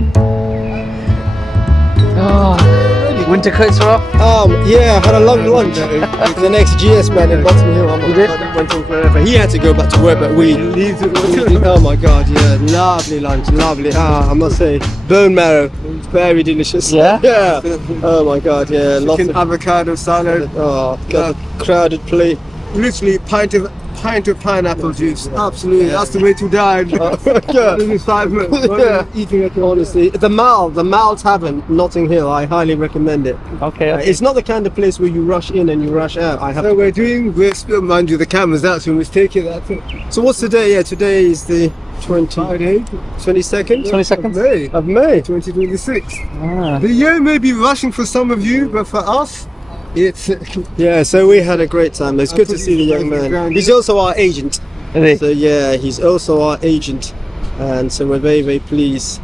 morning. Oh, winter coats are off. Yeah, I had a long lunch with an ex-GS man in Notting Hill. Oh my God, it went on forever. He had to go back to work, but oh my God, yeah, lovely lunch, lovely. I must say, bone marrow, very delicious. Yeah? Yeah. Oh my God, yeah. Lots Chicken of avocado salad, got a crowded plate. literally pint of pineapple juice. Absolutely, that's the way to die. Yeah. Within 5 minutes. Yeah. Eating it. Honestly, the Mall Tavern, Notting Hill, I highly recommend it. Okay. It's not the kind of place where you rush in and you rush out. So we're still, mind you, the camera's out, so we're taking that. So what's today? Yeah, today is the 22nd 22nd? May of May. 2026. Ah. The year may be rushing for some of you, but for us, it's Yeah, so we had a great time. It's good to see the young man. He's also our agent. Is he? So yeah, he's also our agent, and so we're very, very pleased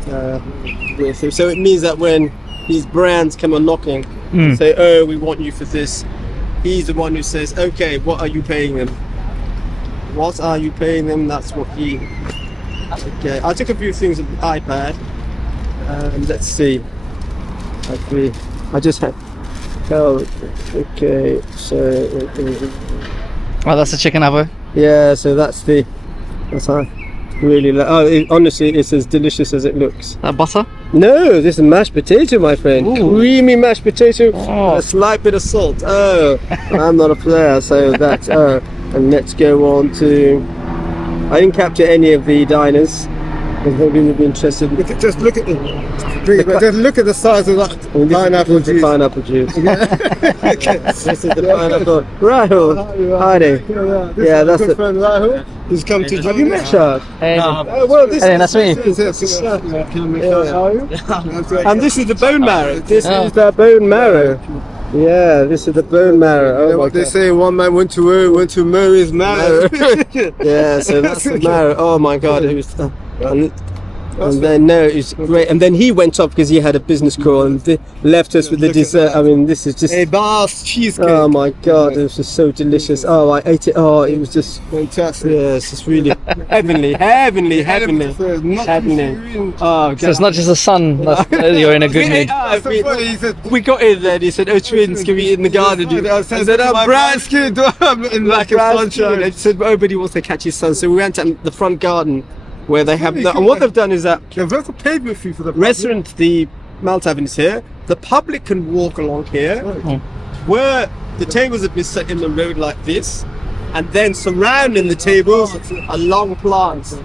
with him. So it means that when these brands come on knocking, say, "Oh, we want you for this," he's the one who says, "Okay, what are you paying them? What are you paying them?" That's what he. Okay, I took a few things on the iPad. Let's see. Actually, I just had. Oh, okay. So. Oh, that's the chicken avo. Yeah, so that's I really like. Honestly, it's as delicious as it looks. That butter? No, this is mashed potato, my friend. Ooh. Creamy mashed potato, Oh. a slight bit of salt. Oh, I'm not a player, so that's and let's go on to. I didn't capture any of the diners. I'm going to be interested. just look at the size of that pineapple This is the juice. pineapple juice. This is the pineapple. Rahul, hi there. Yeah, that's good it. friend Rahul. He's come to Have you met Shah? Hey. Well, this Hey, nice to meet you. And this is the bone marrow. This Oh. is the bone marrow. Yeah, this is the bone marrow. Oh my What they God. say, one man went to Murray's marrow. Yeah, so that's the marrow. Oh my God, it was. And then no, it's great. And then he went off because he had a business call and left us with the dessert. I mean, this is just. A Bath cheesecake. Oh my God, it was just so delicious. Oh, I ate it. Oh, it was just. Fantastic. Yeah, it's just really heavenly. Oh, So it's not just the sun that you're in a good mood. That's so funny, he said, We got in there and he said, "Oh, twins, can we eat in the garden?" I said, "Oh, Brad's kid, I'm in lack of sunshine." And he said, "Nobody wants to catch his son." So we went to the front garden where they have. And what they've done is that They've got a pavement fee for the restaurant, the Mall Tavern is here. The public can walk along here, where the tables have been set in the road like this, and then surrounding the tables are long plants,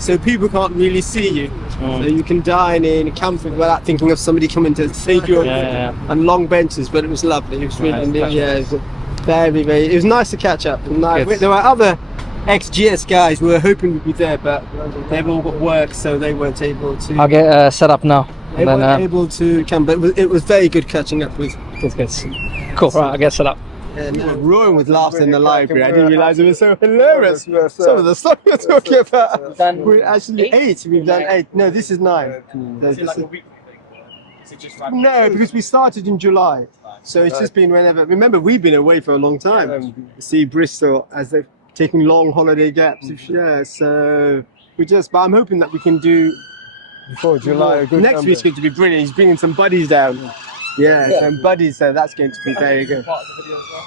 so people can't really see you. So you can dine in comfort without thinking of somebody coming to take you. Yeah. And long benches, but it was lovely. It was really, Nice. yeah, it was very, very. It was nice to catch up. Good. There were other ex-GS guys who were hoping to be there, but they've all got work, so they weren't able to. I'll get set up now. They And weren't then, able to come, but it was very good catching up with. good. Cool. Right, I'll get set up. And roaring with laughter in the library. I didn't realise it was so hilarious. Some of the stuff we're talking about. Done We're actually 8. We've done 8. No, this is 9. No, because we started in July, so it's just been whenever. Remember, we've been away for a long time. See Bristol as they're taking long holiday gaps. Yeah, so but I'm hoping that we can do before July. A good next number. week's going to be brilliant. He's bringing some buddies down. Yeah, some buddies, so that's going to be very good.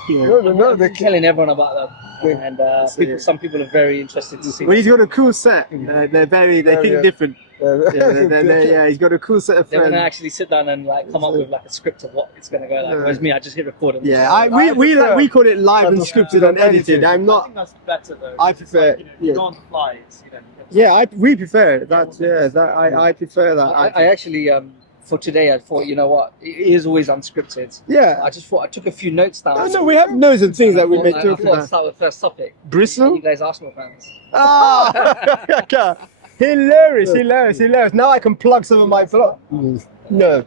No, they Telling everyone about them, and some people are very interested to see. Well, he's got a cool set. They think different. Yeah, he's got a cool set of They're gonna friends. actually sit down and like come up with like a script of what it's gonna go like. Whereas me, I just hit record. And Yeah, we call it live and scripted and edited. I'm not. think that's better though. I prefer. You Yeah, go on the fly, it's, you know. yeah, we prefer it. I prefer that. I actually for today I thought, you know what, it is always unscripted. Yeah. I just thought I took a few notes down. Oh, no, we have loads of things that we may I talk thought I'd about. start with the first topic. Bristol? You guys Arsenal fans. Ah, hilarious. Now I can plug some of my blog. No.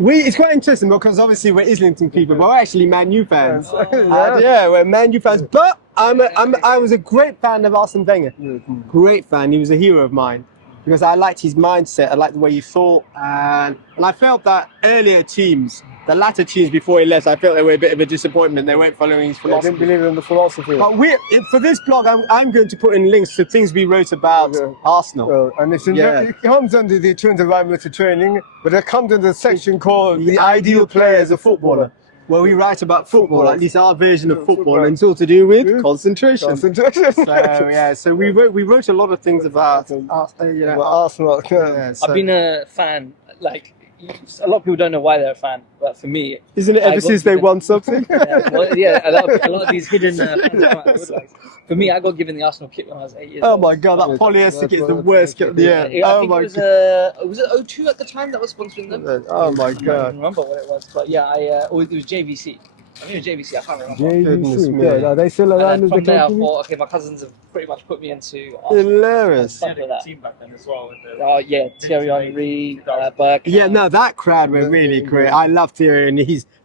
It's quite interesting because obviously we're Islington people, but we're actually Man U fans. Yeah, we're Man U fans. But I was a great fan of Arsene Wenger. Great fan. He was a hero of mine because I liked his mindset. I liked the way he thought, and I felt that earlier teams the latter teams before he left, I felt they were a bit of a disappointment. They weren't following his I didn't philosophy. believe in the philosophy. But for this blog, I'm going to put in links to things we wrote about Yeah. Arsenal. And it's Yeah. it comes under the 25 minutes of training, but it comes under the section called the ideal player as a footballer. Where we write about football, at least our version of football, and it's all to do with concentration. Concentration. So yeah, so we wrote a lot of things about But Arsenal. yeah, so- I've been a fan. Like a lot of people don't know why they're a fan, but for me, Isn't it I ever got since they given- won something? a lot of these hidden fans. For me, I got given the Arsenal kit when I was 8 years Oh old. my god, that polyester kit is the worst kit of the year. I Oh think my it was, god. was it O2 at the time that was sponsoring them? Oh my I don't god. remember what it was, but yeah, it was JVC. I think it was JVC. I can't remember. Goodness JVC. me. Good. Are they still around And as then a from there, I company? thought, okay, my cousins have pretty much put me into Arsenal. Hilarious. Stuff like that. team back then as well. With the, Oh yeah, Thierry Henry, Burke. Yeah, no, that crowd were really great. I love Thierry, and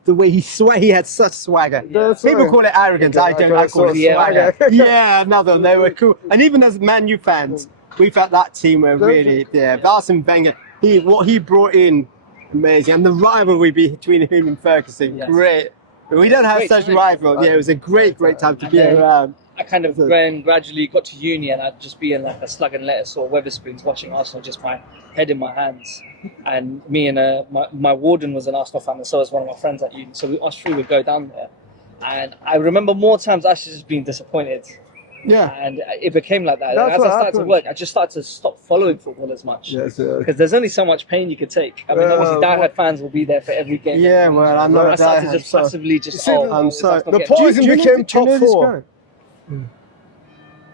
the way he had such swagger. That's People right. call it arrogance. I don't. I call it Yeah. swagger. Yeah, another. They were cool. And even as Man U fans, we felt that team were really Arsene Wenger. What he brought in, amazing, and the rivalry between him and Ferguson, Yes. great. We don't have Great such time. rivals. Yeah, it was a great time to be And then- around. I kind of gradually got to uni, and I'd just be in like a Slug and Lettuce or Weatherspoons watching Arsenal, just my head in my hands. And me and my warden was an Arsenal fan, and so was one of my friends at uni. So us three would go down there, and I remember more times actually just being disappointed. Yeah. And it became like that. That's As what I started to happened. work, I just started to stop following football as much. Yes, Because there's only so much pain you could take. I mean, obviously, diehard fans will be there for every game. Yeah, well, I'm not I a started diehard, just so- passively just. See, oh, I'm it's sorry. Arsenal The getting- poison Do you know- became do you top know this four.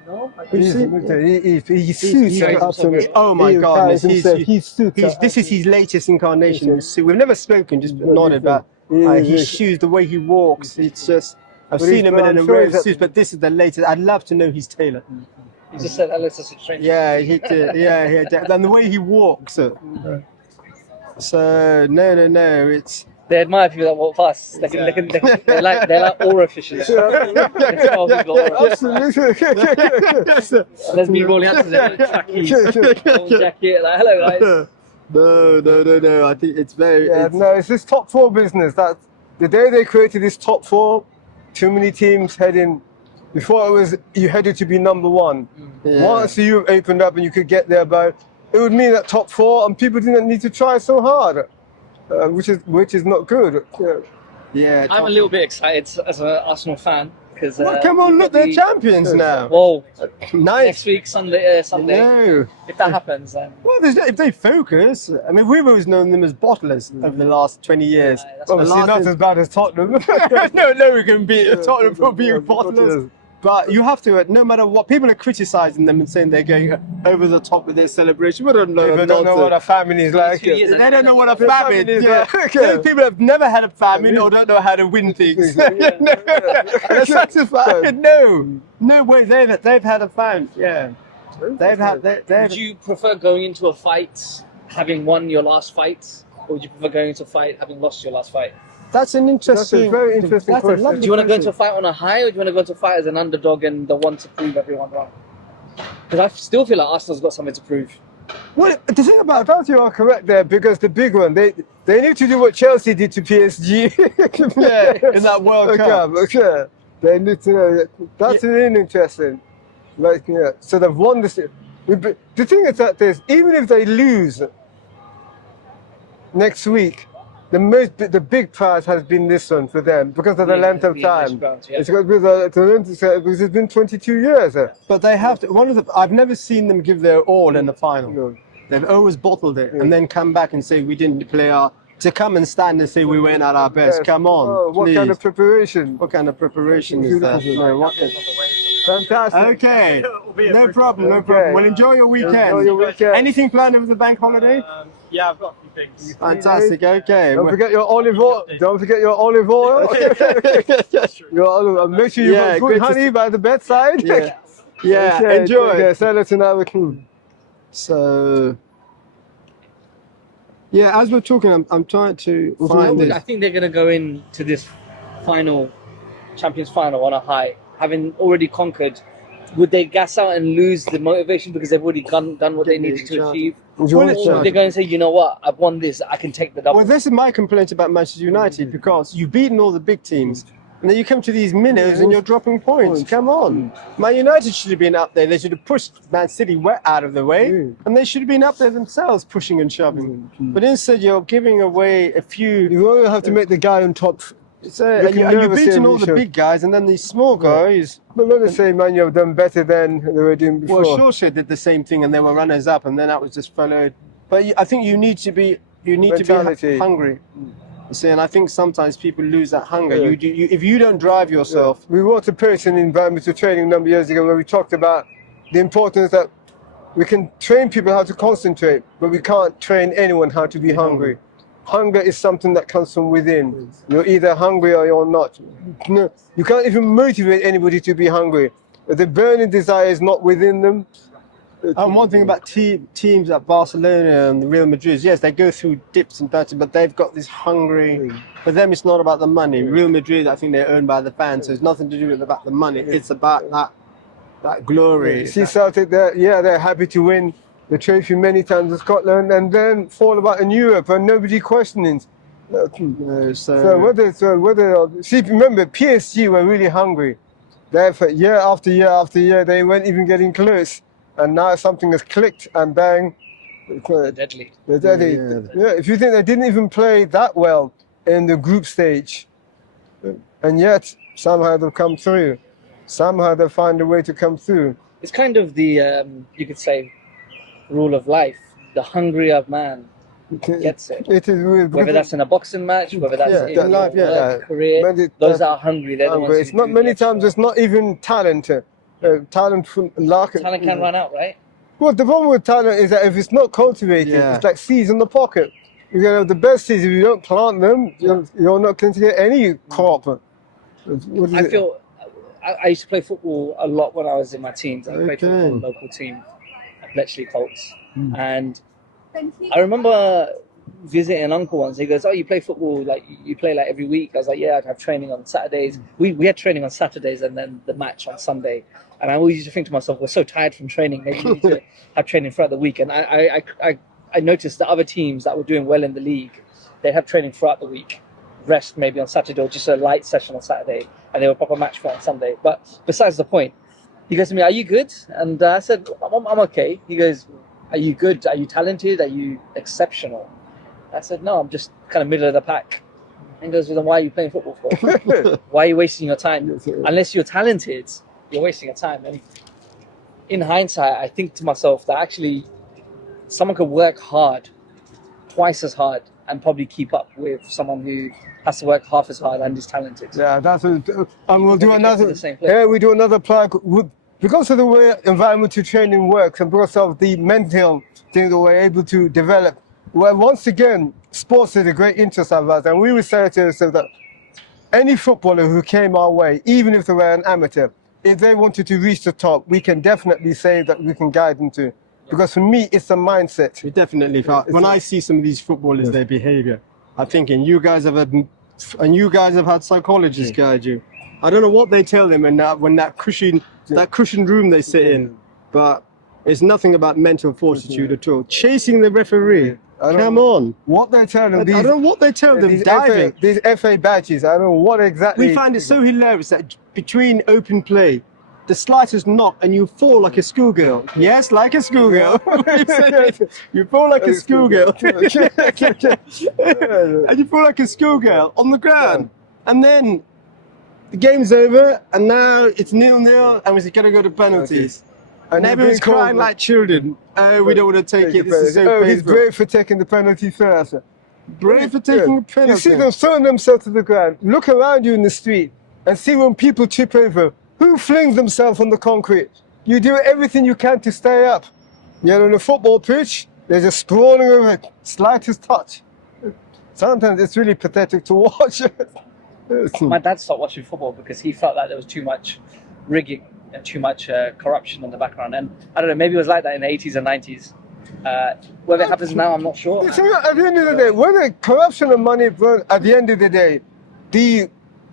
No, I You've don't. seen- He suits very absolutely. Oh my He God, carries he's- himself. he's this is his latest incarnation. We've never spoken, just nodded, but his shoes, the way he walks, it's just. I've But seen he's him in a sure row he's suit, but this is the latest. I'd love to know his tailor. You just said hello to some strangers. Yeah, he did. Yeah, he did. And the way he walks. So no, it's. They admire people that walk fast. They're like aura fishers. They tell people aura. Absolutely. There's me rolling out to them with trackies, gold jacket. Like, hello guys. No. I think it's very. Yeah, it's- no, it's this top four business. That the day they created this top four, too many teams heading. Before it was you headed to be number one. yeah. Once you opened up and you could get there, but it would mean that top four and people didn't need to try so hard, which is not good. Yeah. I'm a little bit excited as an Arsenal fan because. Well, come on, look, they're champions now. Well, Nice. next week Sunday, No. if that happens, then Well, if they focus, I mean, we've always known them as bottlers over the last 20 years. Yeah, that's Obviously last not is- as bad as Tottenham. no, we can beat Tottenham for being bottlers. But you have to, no matter what, people are criticising them and saying they're going over the top with their celebration. We don't know. People don't know what a famine is like. 2 years They don't know what a The famine famine is is. like. Those people have never had a famine or don't know how to win things. They're satisfied. No way. They've had a famine. Yeah, they've had. would you prefer going into a fight having won your last fight, or would you prefer going into a fight having lost your last fight? That's an interesting. That's a very interesting that's a question. lovely Do you want to go into question. a fight on a high, or do you want to go into a fight as an underdog and the one to prove everyone wrong? Because I still feel like Arsenal's got something to prove. Well, the thing I about thought you are correct there because the big one, they need to do what Chelsea did to PSG. in that World Cup. Okay. They need to know. That's really interesting. Like, yeah. So they've won this. The thing is that even if they lose next week, the big prize has been this one for them because of the length of The English time. ground, yeah. It's got to be because it's been 22 years. But they have to. I've never seen them give their all in the final. No. They've always bottled it and then come back and say we didn't play our. To come and stand and say we weren't at our best. Yes. Come on, Oh, what please. kind of preparation? What kind of preparation is that? No, what kind- Fantastic. Okay, no problem, no Okay. problem. Well, enjoy your weekend. Enjoy your weekend. Anything planned over the bank holiday? Yeah, I've got a few things. Fantastic. Okay. Don't forget your olive oil. Don't forget your olive oil. Your olive. Make sure you Yeah, got good good to honey by the bedside. Yeah. Yeah. Okay, Enjoy. Okay, send it to now. So. Yeah, as we're talking, I'm trying to find I this. think they're going to go into this final, Champions final on a high, having already conquered would they gas out and lose the motivation because they've already done what they needed to achieve? Would you Or want to would they go and say, you know what, I've won this, I can take the double? Well, this is my complaint about Manchester United because you've beaten all the big teams. And then you come to these minnows and you're dropping points. Come on. Man United should have been up there. They should have pushed Man City out of the way. And they should have been up there themselves, pushing and shoving. But instead, you're giving away a few. You only have to make the guy on top. And you've beaten all the big guys, and then these small guys. But not to say, man, you've done better than they were doing before. Well, Shawshed did the same thing, and they were runners up, and then that was just followed. But I think you need to be Mentality. hungry. You see, and I think sometimes people lose that hunger. If you don't drive yourself. We wrote a person in environmental training a number of years ago where we talked about the importance that we can train people how to concentrate, but we can't train anyone how to be hungry. Hunger is something that comes from within. You're either hungry or you're not. No, you can't even motivate anybody to be hungry. If the burning desire is not within them. And one thing about teams like Barcelona and the Real Madrid, yes, they go through dips and patches, but they've got this hungry. For them, it's not about the money. Real Madrid, I think they're owned by the fans, so it's nothing to do with about the money. It's about that glory. See Celtic, they're happy to win the trophy many times in Scotland and then fall about in Europe and nobody questioning. So whether see, remember PSG were really hungry. Therefore, year after year after year, they weren't even getting close. And now something has clicked and bang. They're deadly. They're deadly. Yeah, if you think they didn't even play that well in the group stage, and yet somehow they've come through. Somehow they find a way to come through. It's kind of the, you could say, rule of life. The hungrier of man gets it. It is weird. Whether that's in a boxing match, whether that's in your life, work, career, those that are hungry, they're the ones It's not many times. It's not even talent. Talent can run out, right? Well, the problem with talent is that if it's not cultivated, it's like seeds in the pocket. You can have the best seeds. If you don't plant them, you're not going to get any crop. I feel I used to play football a lot when I was in my teens. I played for a local team at Bletchley Colts. And I remember visiting an uncle once. He goes, "Oh, you play football, like you play like every week?" I was like, "Yeah, I'd have training on Saturdays." We had training on Saturdays and then the match on Sunday. And I always used to think to myself, we're so tired from training, maybe we need to have training throughout the week. And I noticed that other teams that were doing well in the league, they have training throughout the week, rest maybe on Saturday or just a light session on Saturday, and they were proper match for on Sunday. But besides the point, he goes to me, "Are you good?" And I said, I'm okay. He goes, "Are you good? Are you talented? Are you exceptional?" I said, "No, I'm just kind of middle of the pack." And he goes, "Well, then why are you playing football for? Why are you wasting your time? Unless you're talented, you're wasting your time." And in hindsight, I think to myself that actually someone could work hard, twice as hard, and probably keep up with someone who has to work half as hard and is talented. Yeah, that's what, and we'll do another. The same place. Yeah, we do another plug because of the way environmental training works and because of the mental thing that we're able to develop. Well, once again, sports is a great interest of us, and we would say to ourselves that any footballer who came our way, even if they were an amateur, if they wanted to reach the top, we can definitely say that we can guide them to. Because for me, it's a mindset. It definitely. When I see some of these footballers, their behaviour, I'm thinking you guys have had psychologists guide you. I don't know what they tell them when that cushioned room they sit in, but it's nothing about mental fortitude at all. Chasing the referee. Come on. What they tell them. I don't know what they tell them. These FA badges. I don't know what exactly. We find it so hilarious that between open play, the slightest knock and you fall like a schoolgirl. Yes, like a schoolgirl. You fall like a schoolgirl. And you fall like a schoolgirl on the ground. And then the game's over and now it's 0-0 and we're going to go to penalties. And everyone's crying like children. Oh, we don't want to take it. This is so painful. He's brave for taking the penalty first. Brave for taking the penalty. You see them throwing themselves to the ground. Look around you in the street and see when people trip over. Who flings themselves on the concrete? You do everything you can to stay up. Yet on a football pitch, they're just sprawling over it. Slightest touch. Sometimes it's really pathetic to watch. My dad stopped watching football because he felt that there was too much rigging and too much corruption in the background. And I don't know, maybe it was like that in the 80s and 90s. Whether it happens now, I'm not sure. So at the end of the day, whether corruption and money, at the end of the day,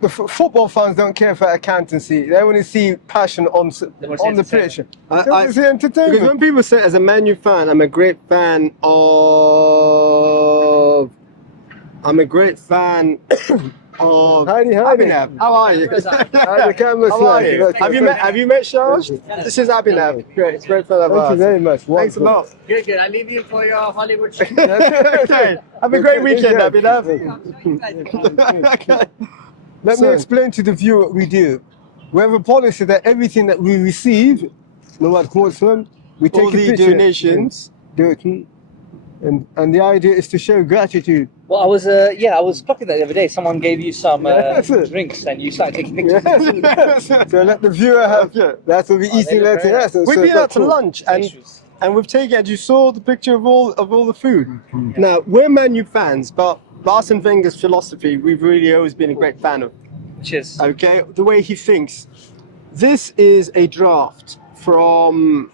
the football fans don't care for accountancy. They want to see passion on They want to see on the pitch. They entertainment. want to see Because entertainment. when people say, as a Man U fan, I'm a great fan of Heidi. Abhinav. How are you? The camera's How are there. you? Have you met Shaj? This is Abhinav. Great friend of Thank you ours. very much. Thanks a lot. Good, good. I leave you for your Hollywood show. Okay. Have a great weekend, Abhinav. Let me explain to the viewer what we do. We have a policy that everything that we receive, no matter what's from, we take All a the picture. donations. And the idea is to show gratitude. Well, I was clocking that the other day. Someone gave you some Yes. drinks, and you started taking pictures. Yes. So let the viewer have. That's what we're eating they look later. very Yes. We've So been that's out to cool. lunch and we've taken. You saw the picture of all the food. Now we're Man U fans, but Arsene Wenger's philosophy we've really always been a great fan of. Cheers. Okay, the way he thinks. This is a draft from.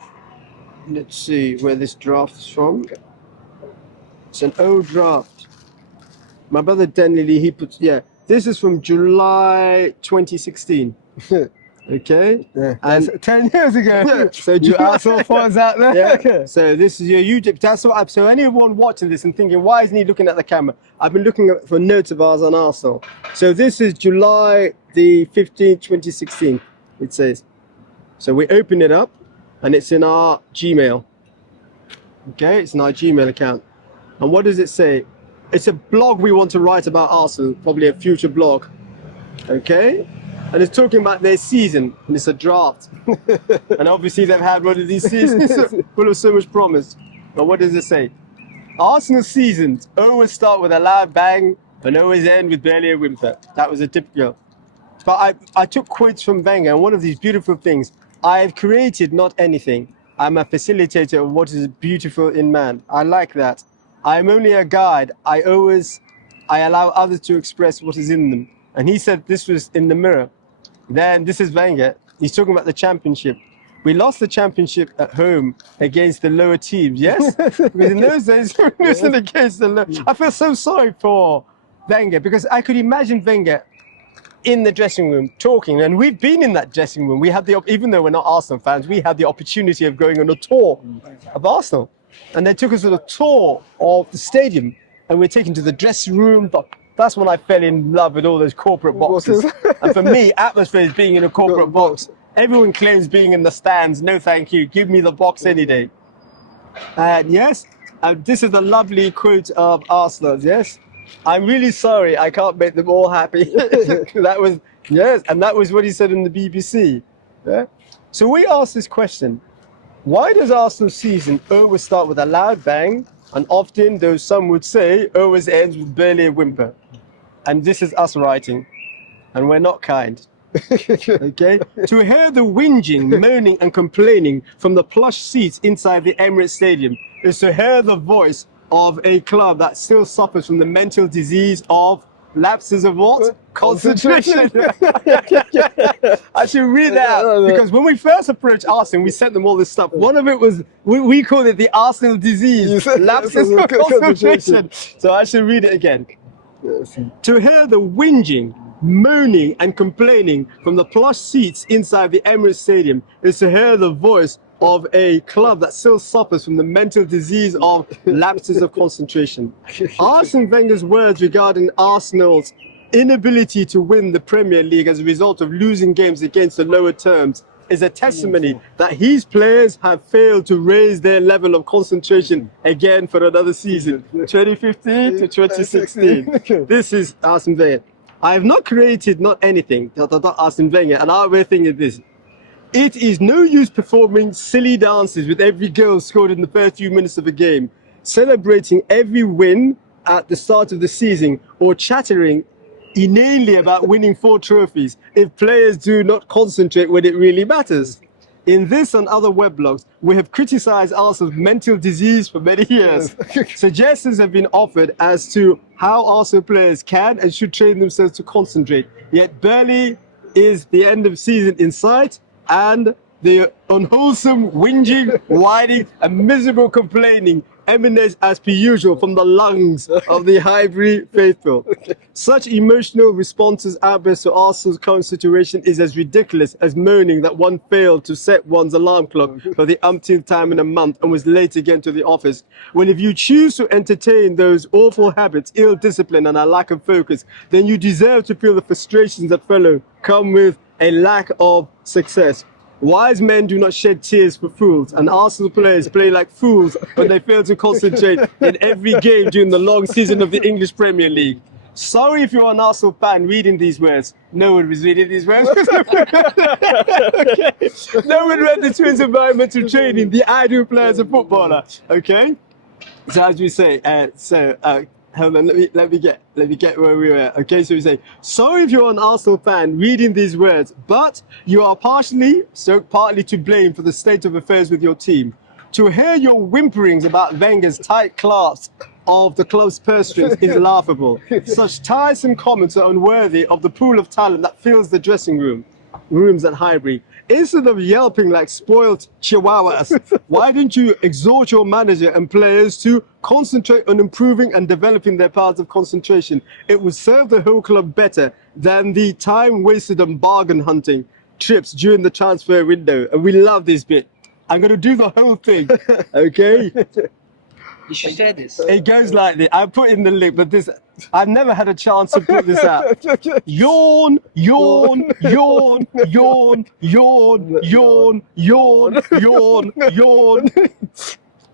Let's see where this draft is from. It's an old draft. My brother Denley, he puts, this is from July 2016. Okay? Yeah. And That's 10 years ago. so You July, asshole fans out there. yeah. So this is your YouTube. That's what. So anyone watching this and thinking, why isn't he looking at the camera? I've been looking for notes of ours on Arsenal. So this is July the 15th, 2016. It says. So we open it up, and it's in our Gmail. Okay, it's in our Gmail account. And what does it say? It's a blog we want to write about Arsenal, probably a future blog. Okay? And it's talking about their season, and it's a draft. And obviously they've had one of these seasons full of so much promise. But what does it say? Arsenal seasons always start with a loud bang and always end with barely a whimper. That was a typical. But I took quotes from Wenger, and one of these beautiful things, I have created not anything. I'm a facilitator of what is beautiful in man. I like that. I'm only a guide. I allow others to express what is in them. And he said this was in the mirror. Then this is Wenger. He's talking about the championship. We lost the championship at home against the lower teams, yes? Because in those days, we were losing against the lower. I feel so sorry for Wenger because I could imagine Wenger in the dressing room talking, and we've been in that dressing room. We had even though we're not Arsenal fans, we had the opportunity of going on a tour of Arsenal. And they took us on a tour of the stadium, and we're taken to the dressing room. But that's when I fell in love with all those corporate boxes. And for me, atmosphere is being in a corporate box. Everyone claims being in the stands. No, thank you. Give me the box any day. And yes, this is a lovely quote of Arsenal. Yes, I'm really sorry. I can't make them all happy. That was and that was what he said in the BBC. Yeah. So we asked this question. Why does Arsenal season always start with a loud bang and often, though some would say, always ends with barely a whimper? And this is us writing, and we're not kind. Okay? To hear the whinging, moaning and complaining from the plush seats inside the Emirates Stadium is to hear the voice of a club that still suffers from the mental disease of lapses of what? Concentration. I should read that out because when we first approached Arsenal, we sent them all this stuff. One of it was, we called it the Arsenal disease, lapses of concentration. So I should read it again. To hear the whinging, moaning and complaining from the plush seats inside the Emirates Stadium is to hear the voice of a club that still suffers from the mental disease of lapses of concentration. Arsene Wenger's words regarding Arsenal's inability to win the Premier League as a result of losing games against the lower terms is a testimony that his players have failed to raise their level of concentration again for another season, 2015 to 2016. This is Arsene Wenger. I have not created not anything, Arsene Wenger, and our way of thinking is this. It is no use performing silly dances with every goal scored in the first few minutes of a game, celebrating every win at the start of the season, or chattering inanely about winning 4 trophies if players do not concentrate when it really matters. In this and other weblogs, we have criticized Arsenal's mental disease for many years. Suggestions have been offered as to how Arsenal players can and should train themselves to concentrate, yet barely is the end of season in sight, and The unwholesome whinging, whining, and miserable complaining emanates as per usual from the lungs of the Highbury faithful. Such emotional responses outbursts to Arsenal's current situation is as ridiculous as moaning that one failed to set one's alarm clock for the umpteenth time in a month and was late again to the office. When if you choose to entertain those awful habits, ill discipline and a lack of focus, then you deserve to feel the frustrations that follow come with a lack of success. Wise men do not shed tears for fools, and Arsenal players play like fools when they fail to concentrate in every game during the long season of the English Premier League. Sorry if you're an Arsenal fan reading these words. No one was reading these words. Okay. No one read the Twins' environmental training, the ideal player as a footballer. Okay? So as we say, hold on, let me get where we were. Okay, so we say, sorry if you're an Arsenal fan reading these words, but you are partly to blame for the state of affairs with your team. To hear your whimperings about Wenger's tight clasp of the club's purse strings is laughable. Such tiresome comments are unworthy of the pool of talent that fills the dressing rooms at Highbury. Instead of yelping like spoiled chihuahuas, why don't you exhort your manager and players to concentrate on improving and developing their powers of concentration? It would serve the whole club better than the time wasted on bargain hunting trips during the transfer window. And we love this bit. I'm going to do the whole thing, okay? You should share this. It goes like this. I put in the link, but I've never had a chance to put this out. Yawn, yawn, yawn, yawn, yawn, yawn, yawn, yawn, yawn.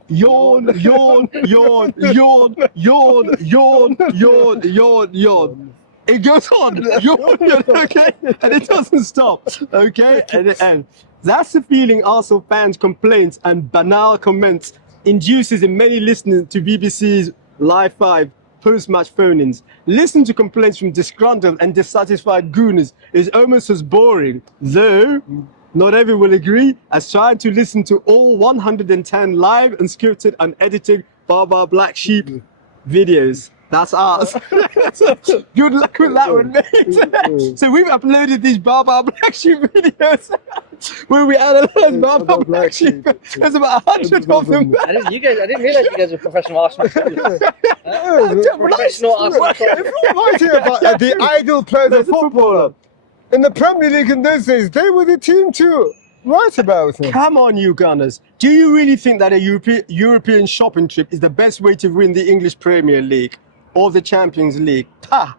Yawn, yawn, yawn, yawn, yawn, yawn, yawn, yawn, yawn. It goes on, yawn, yawn, okay? And it doesn't stop, okay? And that's the feeling Arsenal fans' complaints and banal comments induces in many listeners to BBC's Live 5 post-match phone-ins. Listening to complaints from disgruntled and dissatisfied gooners is almost as boring, though not everyone will agree, as trying to listen to all 110 live, unscripted, and edited Baba Black Sheep videos. That's ours. Good luck with that one, mate. So we've uploaded these Baba Black Sheep videos where we analyze Baba Black Sheep. There's about 100 of them. I didn't realize you guys were professional Arsenal fans. Professional Arsenal fans. Writing about the ideal player of footballer. In the Premier League in those days, they were the team to write about it. Come on, you Gunners. Do you really think that a European shopping trip is the best way to win the English Premier League or the Champions League? Pah!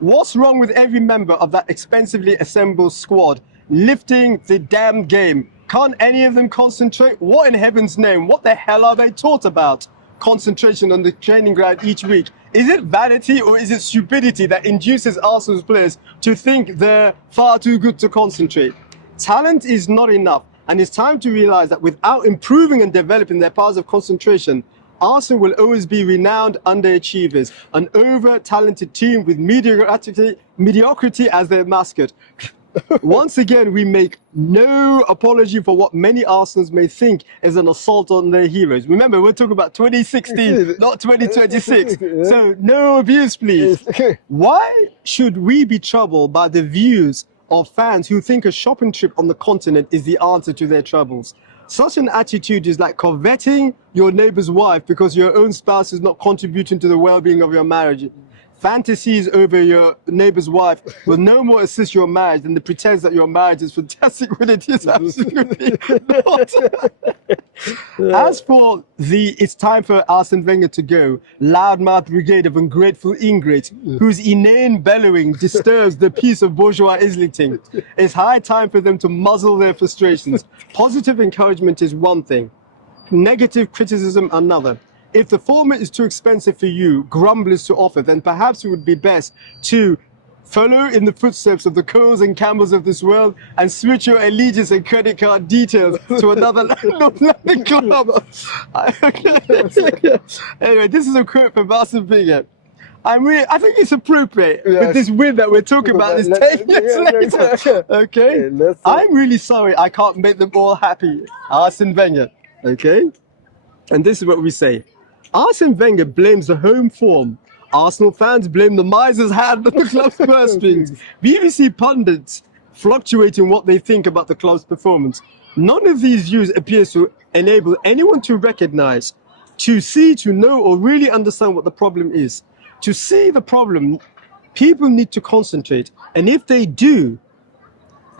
What's wrong with every member of that expensively assembled squad lifting the damn game? Can't any of them concentrate? What in heaven's name? What the hell are they taught about? Concentration on the training ground each week. Is it vanity or is it stupidity that induces Arsenal's players to think they're far too good to concentrate? Talent is not enough, and it's time to realize that without improving and developing their powers of concentration, Arsenal will always be renowned underachievers, an over-talented team with mediocrity as their mascot. Once again, we make no apology for what many Arsenals may think is an assault on their heroes. Remember, we're talking about 2016, not 2026. So no abuse, please. Why should we be troubled by the views of fans who think a shopping trip on the continent is the answer to their troubles? Such an attitude is like coveting your neighbor's wife because your own spouse is not contributing to the well-being of your marriage. Fantasies over your neighbor's wife will no more assist your marriage than the pretense that your marriage is fantastic when it is absolutely not. As for the "it's time for Arsene Wenger to go" loudmouth brigade of ungrateful ingrates whose inane bellowing disturbs the peace of bourgeois Islington, it's high time for them to muzzle their frustrations. Positive encouragement is one thing, negative criticism another. If the former is too expensive for you, grumblers to offer, then perhaps it would be best to follow in the footsteps of the Coles and Campbells of this world and switch your allegiance and credit card details to another London club. Anyway, this is a quote from Arsene Wenger. I think it's appropriate with this win that we're talking about this 10 years later. Okay? I'm really sorry I can't make them all happy. Arsene Wenger. Okay? And this is what we say. Arsene Wenger blames the home form. Arsenal fans blame the miser's hand on the club's purse strings. BBC pundits fluctuate in what they think about the club's performance. None of these views appears to enable anyone to recognize, to see, to know, or really understand what the problem is. To see the problem, people need to concentrate. And if they do,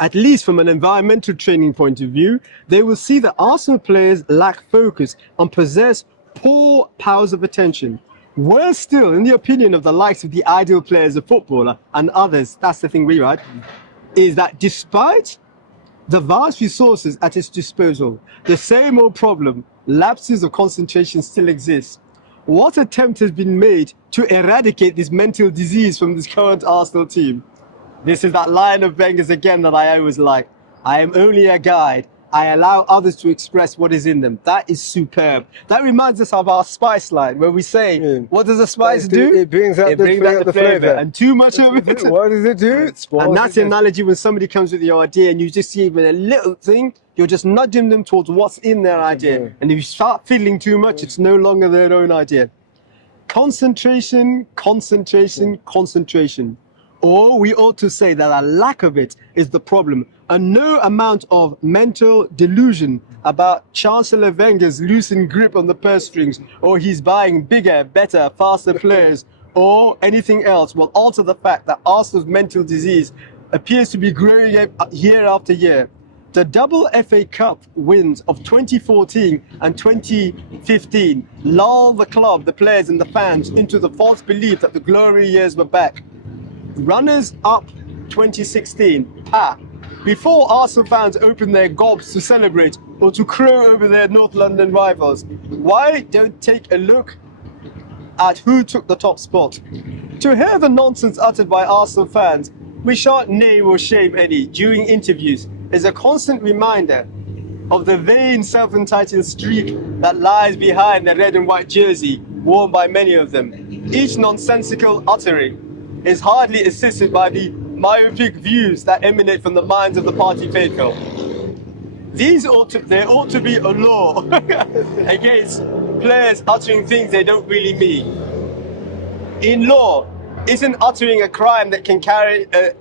at least from an environmental training point of view, they will see that Arsenal players lack focus and possess poor powers of attention. Worse still, in the opinion of the likes of the ideal players of football and others, that's the thing we write, is that despite the vast resources at its disposal, the same old problem, lapses of concentration, still exists. What attempt has been made to eradicate this mental disease from this current Arsenal team? This is that line of Wenger's again that I always like. I am only a guide. I allow others to express what is in them. That is superb. That reminds us of our spice line, where we say, what does a spice do? It brings out the flavor. And too much of it. What does it do? And that's the analogy when somebody comes with your idea and you just see even a little thing, you're just nudging them towards what's in their idea. And if you start fiddling too much, it's no longer their own idea. Concentration, concentration, concentration. Or we ought to say that a lack of it is the problem, and no amount of mental delusion about Chancellor Wenger's loosened grip on the purse strings, or he's buying bigger, better, faster players, or anything else will alter the fact that Arsenal's mental disease appears to be growing year after year. The double FA Cup wins of 2014 and 2015 lull the club, the players and the fans into the false belief that the glory years were back. Runners up 2016, before Arsenal fans open their gobs to celebrate or to crow over their North London rivals, why don't take a look at who took the top spot? To hear the nonsense uttered by Arsenal fans, we shan't name or shame any, during interviews, is a constant reminder of the vain self-entitled streak that lies behind the red and white jersey worn by many of them. Each nonsensical uttering is hardly assisted by the myopic views that emanate from the minds of the party faithful. There ought to be a law against players uttering things they don't really mean. In law, isn't uttering a crime that can carry a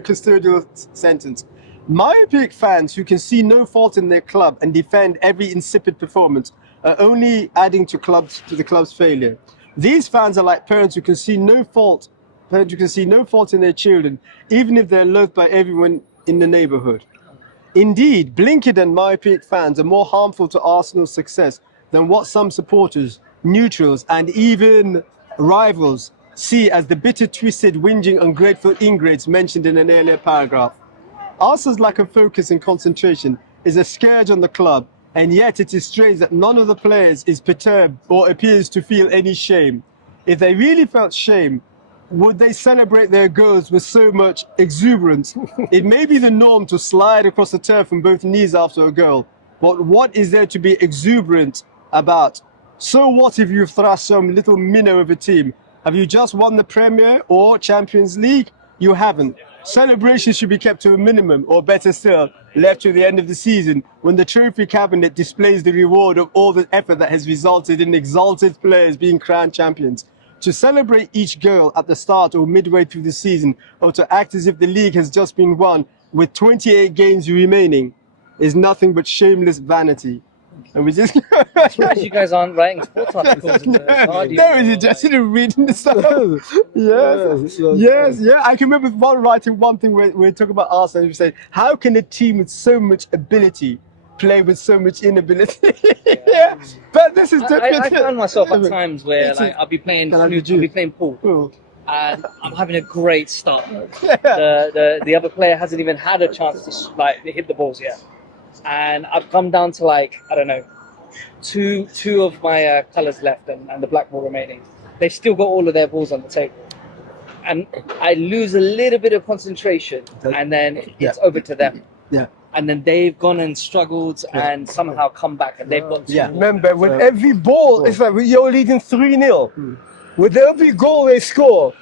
custodial sentence. Myopic fans who can see no fault in their club and defend every insipid performance are only adding to the club's failure. These fans are like parents who can see no fault in their children, even if they're loathed by everyone in the neighborhood. Indeed, blinkered and myopic fans are more harmful to Arsenal's success than what some supporters, neutrals, and even rivals see as the bitter, twisted, whinging, ungrateful ingrates mentioned in an earlier paragraph. Arsenal's lack of focus and concentration is a scourge on the club, and yet it is strange that none of the players is perturbed or appears to feel any shame. If they really felt shame, would they celebrate their goals with so much exuberance? It may be the norm to slide across the turf from both knees after a goal, but what is there to be exuberant about? So what if you've thrashed some little minnow of a team? Have you just won the Premier or Champions League? You haven't. Celebrations should be kept to a minimum, or better still, left to the end of the season when the trophy cabinet displays the reward of all the effort that has resulted in exalted players being crowned champions. To celebrate each goal at the start or midway through the season, or to act as if the league has just been won with 28 games remaining, is nothing but shameless vanity. And we just I'm surprised you guys aren't writing sports articles in the Guardian. No, is it just reading the stuff? Yes. I can remember writing one thing where we talk about Arsenal and we say, how can a team with so much ability play with so much inability? Yeah. But this is I found myself at times where I'll be playing pool. And I'm having a great start. The other player hasn't even had a chance to hit the balls yet. And I've come down to two of my colours left and the black ball remaining. They've still got all of their balls on the table. And I lose a little bit of concentration and then it's over to them. Yeah. And then they've gone and struggled and somehow come back and they've got two more. Remember, with every ball, it's like you're leading 3-0. With every goal they score,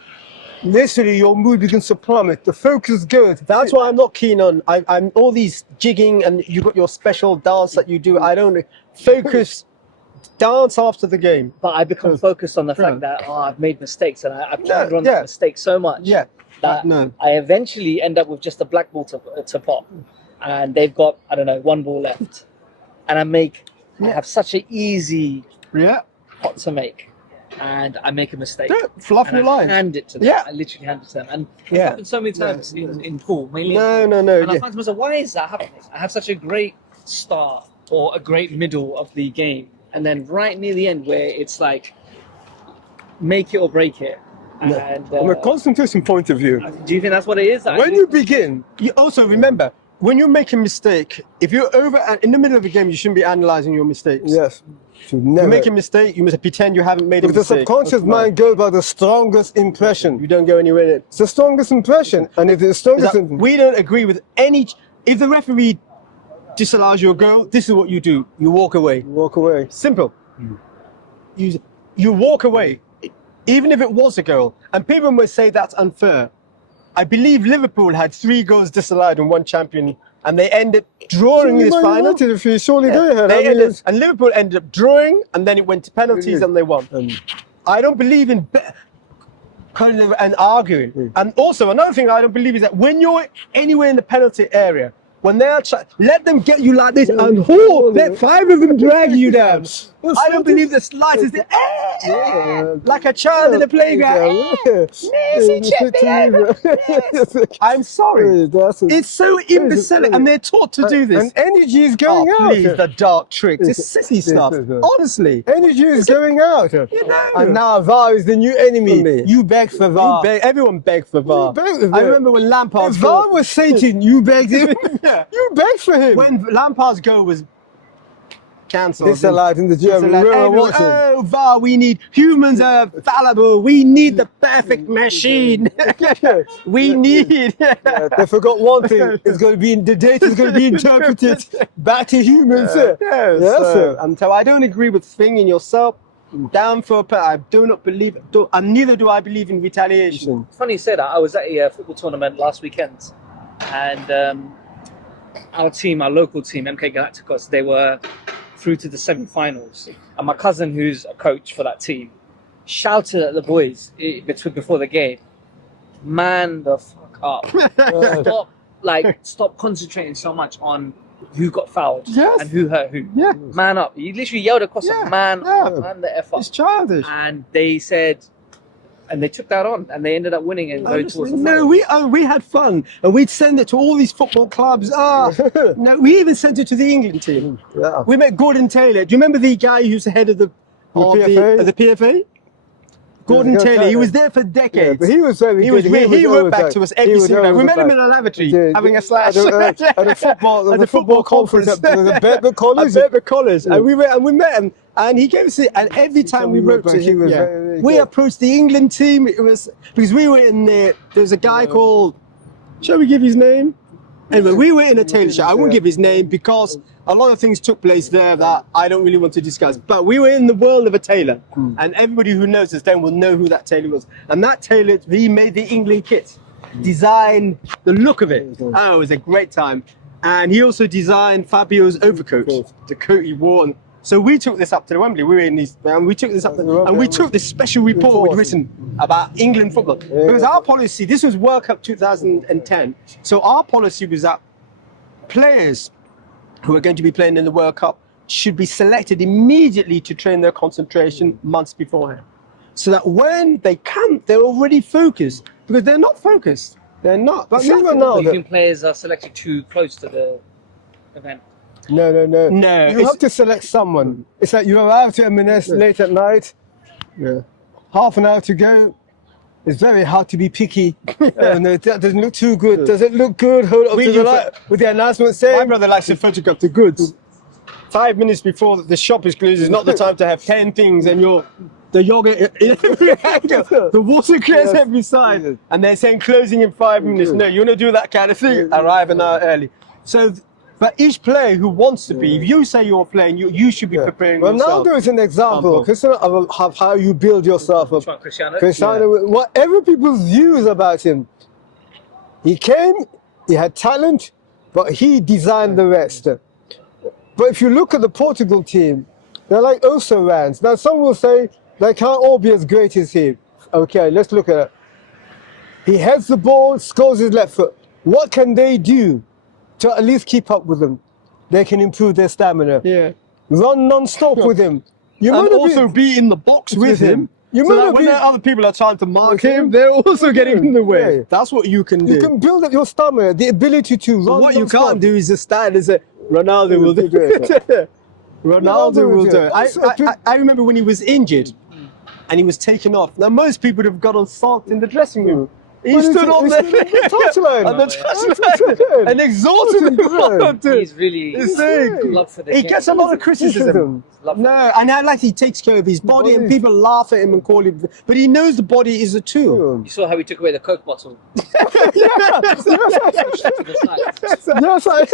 literally your mood begins to plummet. The focus goes. That's why I'm not keen on I'm all these jigging and you've got your special dance that you do. I don't focus dance after the game. But I become focused on the fact that I've made mistakes and I've carried on the mistakes so much that I eventually end up with just a black ball to pop. and they've got, I don't know, one ball left, and I have such an easy Yeah. pot to make, and I make a mistake. Yeah, fluff and your I lines. hand it to them. Yeah. I literally hand it to them. And it's Yeah. happened so many times in pool, mainly. No. And I Yeah. find to myself, why is that happening? I have such a great start or a great middle of the game, and then right near the end where it's like make it or break it. And From a concentration point of view, do you think that's what it is? when you begin, you also remember when you make a mistake. If you're over in the middle of a game, you shouldn't be analysing your mistakes. Yes. Should You never. make a mistake, you must pretend you haven't made a Because the mistake. subconscious That's mind goes by the strongest impression. You don't go anywhere in it. It's the strongest impression, and if the Is strongest, that we don't agree with any. If the referee disallows your goal, this is what you do: you walk away. walk away. Simple. You walk away, even if it was a goal. And people may say that's unfair. I believe Liverpool had 3 goals disallowed and 1 champion, and they ended drawing this Man final. United, if you surely Yeah, they had. I they mean, ended, it's- and Liverpool ended up drawing, and then it went to penalties, and they won. I don't believe in kind of and arguing. And also another thing I don't believe is that when you're anywhere in the penalty area, when they're let them get you like this and let 5 of them drag you down. I don't believe the slightest like a child in the playground. I'm sorry. It's so imbecile, and they're taught to do this. And energy is going out. Please, the dark tricks. It's sissy stuff. Honestly. Energy is going out. know. And now VAR is the new enemy. You beg for VAR. Everyone begged for VAR. begged for I VAR. remember when Lampard If VAR was Satan, you begged him. Yeah. You begged for him. when Lampard's goal was cancelled. Disallowed in the gym. Disallowed. We were Everyone, watching. oh, VAR, we need humans are fallible. We need the perfect machine. we need. They forgot one thing. It's going to be the data is going to be interpreted back to humans. So I don't agree with swinging yourself down for a pet. I do not believe, and neither do I believe in retaliation. It's funny you say that. I was at a football tournament last weekend, and our team, our local team, MK Galacticos, they were through to the semi-finals. And my cousin, who's a coach for that team, shouted at the boys before the game, "Man the fuck up! Stop concentrating so much on who got fouled Yes. and who hurt who. Yeah. Man up!" He literally yelled across Yeah, them, "Man yeah. up! Man the f up!" It's childish. And they said, and they took that on, and they ended up winning and going towards the No, final. we had fun, and we'd send it to all these football clubs. No, we even sent it to the England team. Yeah. We met Gordon Taylor. Do you remember the guy who's the head of the PFA? of the PFA? Gordon Yeah, Taylor. He Taylor. was there for Yeah, decades. but he was very He good. wrote always back to us every he was single night. We always met him back. in a lavatory, Yeah, having a slash. at the football, At the football conference. at the Bedford College. At Bedford College. And we met him, and he gave us it. And every time we wrote to He him, was very we good. approached the England team. It was because we were in there. There was a guy called. Shall we give his name? Anyway, we were in a Taylor show. I won't give his name because a lot of things took place there that I don't really want to discuss. But we were in the world of a tailor, and everybody who knows us then will know who that tailor was. And that tailor, he made the England kit, designed the look of it. Oh, it was a great time. And he also designed Fabio's overcoat, the coat he wore. And so we took this up to the Wembley. We were in these, and we took this up, and we took this special report we'd written about England football. Because our policy, this was World Cup 2010. So our policy was that players who are going to be playing in the World Cup should be selected immediately to train their concentration months beforehand. So that when they come, they're already focused. Because they're not focused. They're not. But Exactly. even now, You think players are selected too close to the event? No. No, You have to select someone. It's like you arrive to M&S late at night. Yeah. Half an hour to go. It's very hard to be picky. No, that doesn't look too good. Does it look good? Hold up We to the use light with the announcement My saying. brother likes to photograph the goods. 5 minutes before the shop is closed is not the time to have 10 things and the yogurt in every angle. The water clears Yes. every side. And they're saying closing in 5 minutes. No, you want to do that kind of thing, arrive an hour early. So, but each player who wants to be, if you say you're playing, you should be preparing Well, yourself. Ronaldo is an example. Cristiano of how you build yourself up. Which one, Cristiano? Cristiano, whatever people's views about him, he came, he had talent, but he designed the rest. But if you look at the Portugal team, they're like also Rans. Now, some will say they can't all be as great as him. Okay, let's look at it. He heads the ball, scores his left foot. What can they do? to at least keep up with them. They can improve their stamina. Yeah. Run non-stop with him. You And might not also be in the box with him. You So might that not when be- there are other people are trying to mark Okay. him, they're also getting in the way. Yeah. That's what you can do. You can build up your stamina, the ability to run. But what you non-stop. can't do is just stand and say, Ronaldo will do it. Ronaldo will do it. I remember when he was injured and he was taken off. Now, most people would have got on salt in the dressing room. He But stood on the touchline. on the touchline and exalted the ball. He's really It's sick. love for the He game. gets a lot of criticism. Love for No, and I like he takes care of his body and people laugh at him and call him, but he knows the body is a tool. You saw how he took away the Coke bottle. Yes, To the side.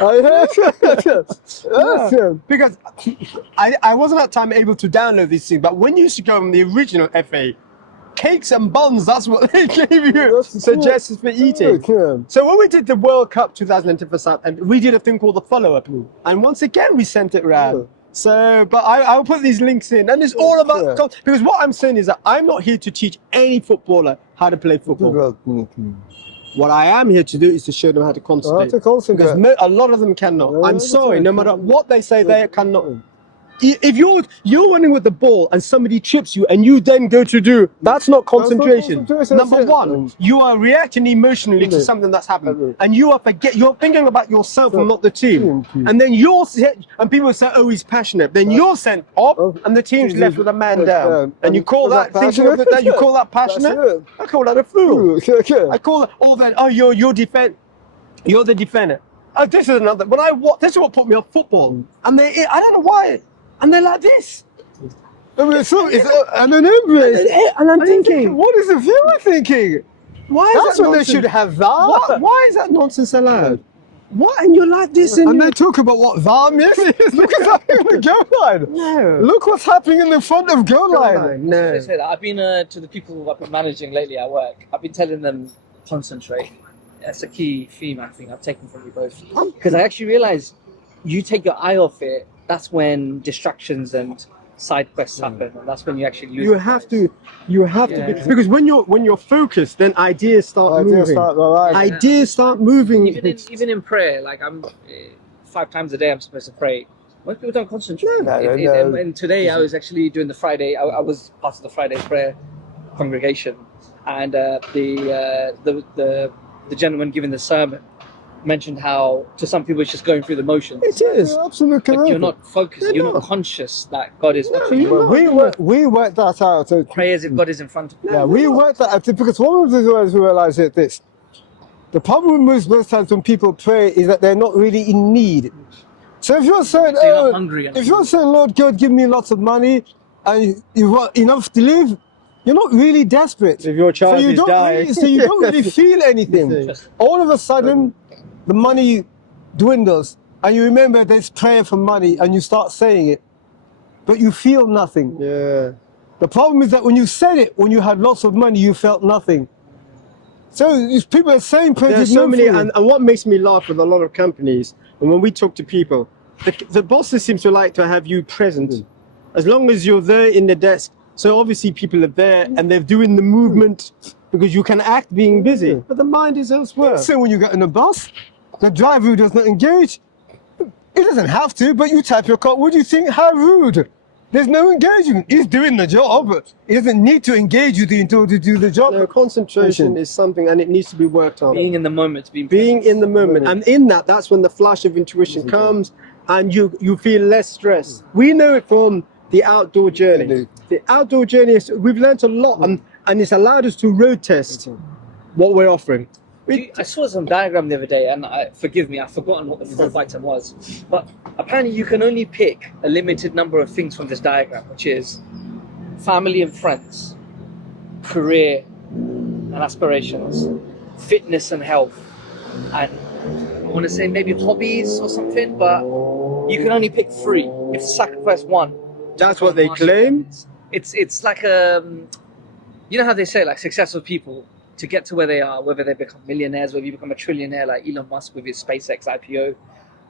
I heard. Yes, Because I wasn't at that time able to download these things, but when you used to go on the original FA, cakes and buns, that's what they gave you That's suggestions for eating. Yeah. So when we did the World Cup 2010 for South, and we did a thing called the follow-up, and once again we sent it around. Yeah. So, but I'll put these links in, and it's all about Yeah. because what I'm saying is that I'm not here to teach any footballer how to play football. What I am here to do is to show them how to concentrate. to concentrate. Because a lot of them cannot. Yeah, I'm that's sorry, right. no matter what they say, they cannot. If you're running with the ball and somebody trips you and you then go to do, that's not concentration. concentration, Number that's it. one, you are reacting emotionally to Yeah. something that's happened, Yeah. and you're thinking about yourself and not the team. Team. And then and people say, oh, he's passionate. Then you're sent off, and the team's left with a man down. And you call that thinking of that? You call that passionate? That's it. I call that a fool. Okay. I call it all that. Oh, you're the defender. Oh, this is another. This is what put me off football. And I don't know why. And they're like this. I mean, so it's an embrace. And I'm thinking, What is the viewer thinking? why is That's that when they nonsense? should have that. Why is that nonsense allowed? What? And you're like this, And and they talk about what VAR is. Look what's happening in the goal line. no, Look what's happening in the front of goal line. no. I say that. I've been to the people who I've been managing lately at work. I've been telling them concentrate. That's a key theme I think I've taken from you both. Because I actually realise you take your eye off it. That's when distractions and side quests happen, and that's when you actually lose. You have to be Yeah. because when you're focused, then ideas start moving. Ideas start moving. Even in prayer, like I'm 5 times a day I'm supposed to pray. Most people don't concentrate. No. And today I was actually doing the Friday. I was part of the Friday prayer congregation, and the gentleman giving the sermon mentioned how to some people it's just going through the motions. It is. Absolutely. Like you're not focused. You're You're not not. conscious that God is watching you. you're We worked that out. Pray as if God is in front of you. Yeah, we worked that out because one of the ways we realized is this. The problem with most times when people pray is that they're not really in need. So if you're saying, So you're not hungry enough. if you're saying, Lord God, give me lots of money and you want enough to live, you're not really desperate. If your child so you is don't dying. really, so you don't really feel anything. Interesting. All of a sudden, the money dwindles, and you remember there's prayer for money, and you start saying it, but you feel nothing. Yeah. The problem is that when you said it, when you had lots of money, you felt nothing. So if people are saying prayer, There's so many, and what makes me laugh with a lot of companies, and when we talk to people, the bosses seem to like to have you present, as long as you're there in the desk. So obviously people are there and they're doing the movement because you can act being busy, but the mind is elsewhere. So when you get in a bus, the driver who does not engage, he doesn't have to, but you type your code. What do you think? How rude. There's no engagement. He's doing the job. He doesn't need to engage with you in order to do the job. No, concentration is something, and it needs to be worked on. Being in the moment, Being in the moment, and in that's when the flash of intuition comes, and you feel less stress. We know it from the outdoor journey. The outdoor journey we've learned a lot, and it's allowed us to road test what we're offering. I saw some diagram the other day, and forgive me, I've forgotten what the fourth item was. But apparently, you can only pick a limited number of things from this diagram, which is family and friends, career and aspirations, fitness and health, and I want to say maybe hobbies or something. But you can only pick 3. You have to sacrifice 1. That's what they claim. It's like you know how they say like successful people, to get to where they are, whether they become millionaires, whether you become a trillionaire like Elon Musk with his SpaceX IPO,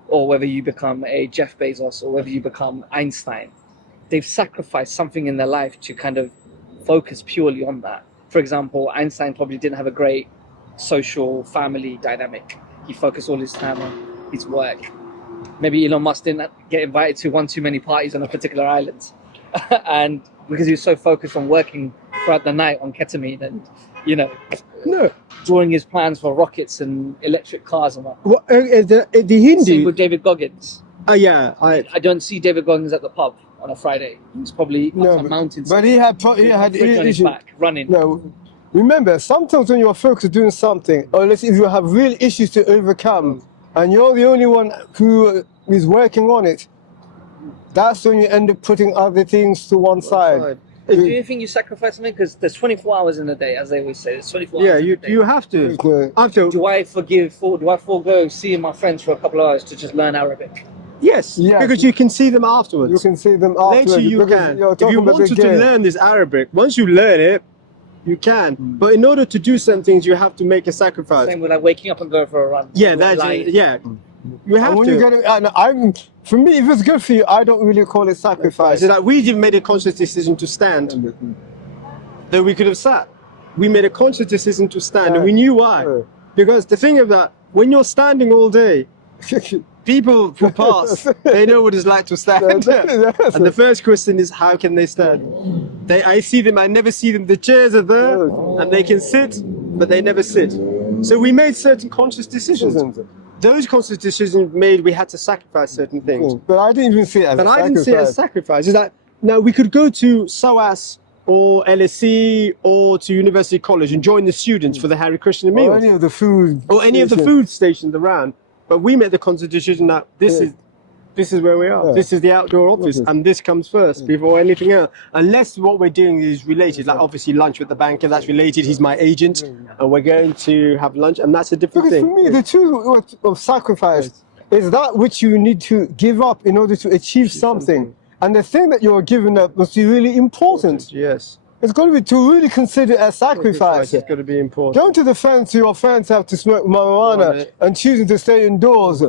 or whether you become a Jeff Bezos, or whether you become Einstein, they've sacrificed something in their life to kind of focus purely on that. For example, Einstein probably didn't have a great social family dynamic. He focused all his time on his work. Maybe Elon Musk didn't get invited to one too many parties on a particular island, and because he was so focused on working throughout the night on ketamine and No. drawing his plans for rockets and electric cars and what. Well, the Same Hindu. with David Goggins. Yeah, I don't see David Goggins at the pub on a Friday. He's probably up No, a mountain. but he had fridge on his issues. back, running. No, remember, sometimes when you're focused on doing something, or let's say if you have real issues to overcome, and you're the only one who is working on it, that's when you end up putting other things to one side. Do you think you sacrifice something? Because there's 24 hours in a day, as they always say. There's 24 Yeah, hours in you a day. you have to. Okay. After Do I forego seeing my friends for a couple of hours to just learn Arabic? yes, Yeah. because you can see them You afterwards. can see them afterwards. Later you because can. you're If talking you about the wanted to game. learn this Arabic, once you learn it, you can. But in order to do some things, you have to make a sacrifice. Same with like waking up and going for a run. Yeah, that's Like, yeah. You have And when to. you get it, and for me, if it's good for you, I don't really call it sacrifice. So that we didn't made a conscious decision to stand, though we could have sat. We made a conscious decision to stand, and we knew why. Yeah. Because the thing of that, when you're standing all day, people who pass, they know what it's like to stand. Yes. And the first question is, how can they stand? I see them, I never see them. The chairs are there, and they can sit, but they never sit. So we made certain conscious decisions. Those conscious decisions made, we had to sacrifice certain things. But I didn't even see it as But a I didn't see it as sacrifice. It's like, now we could go to SOAS or LSE or to University College and join the students for the Hare Krishna or meals. any of the food. Or any of the station. food stations around. But we made the conscious decision that this is where we are. Yeah. This is the outdoor office, Mhm. and this comes first before anything else. Unless what we're doing is related, like obviously lunch with the banker, that's related. He's my agent, and we're going to have lunch, and that's a different Because thing. for me, the truth of sacrifice is that which you need to give up in order to achieve something. And the thing that you're giving up must be really important. Yes, It's got to be to really consider a sacrifice. It's got to be important. Going to the fence, your friends have to smoke marijuana Right. and choosing to stay indoors,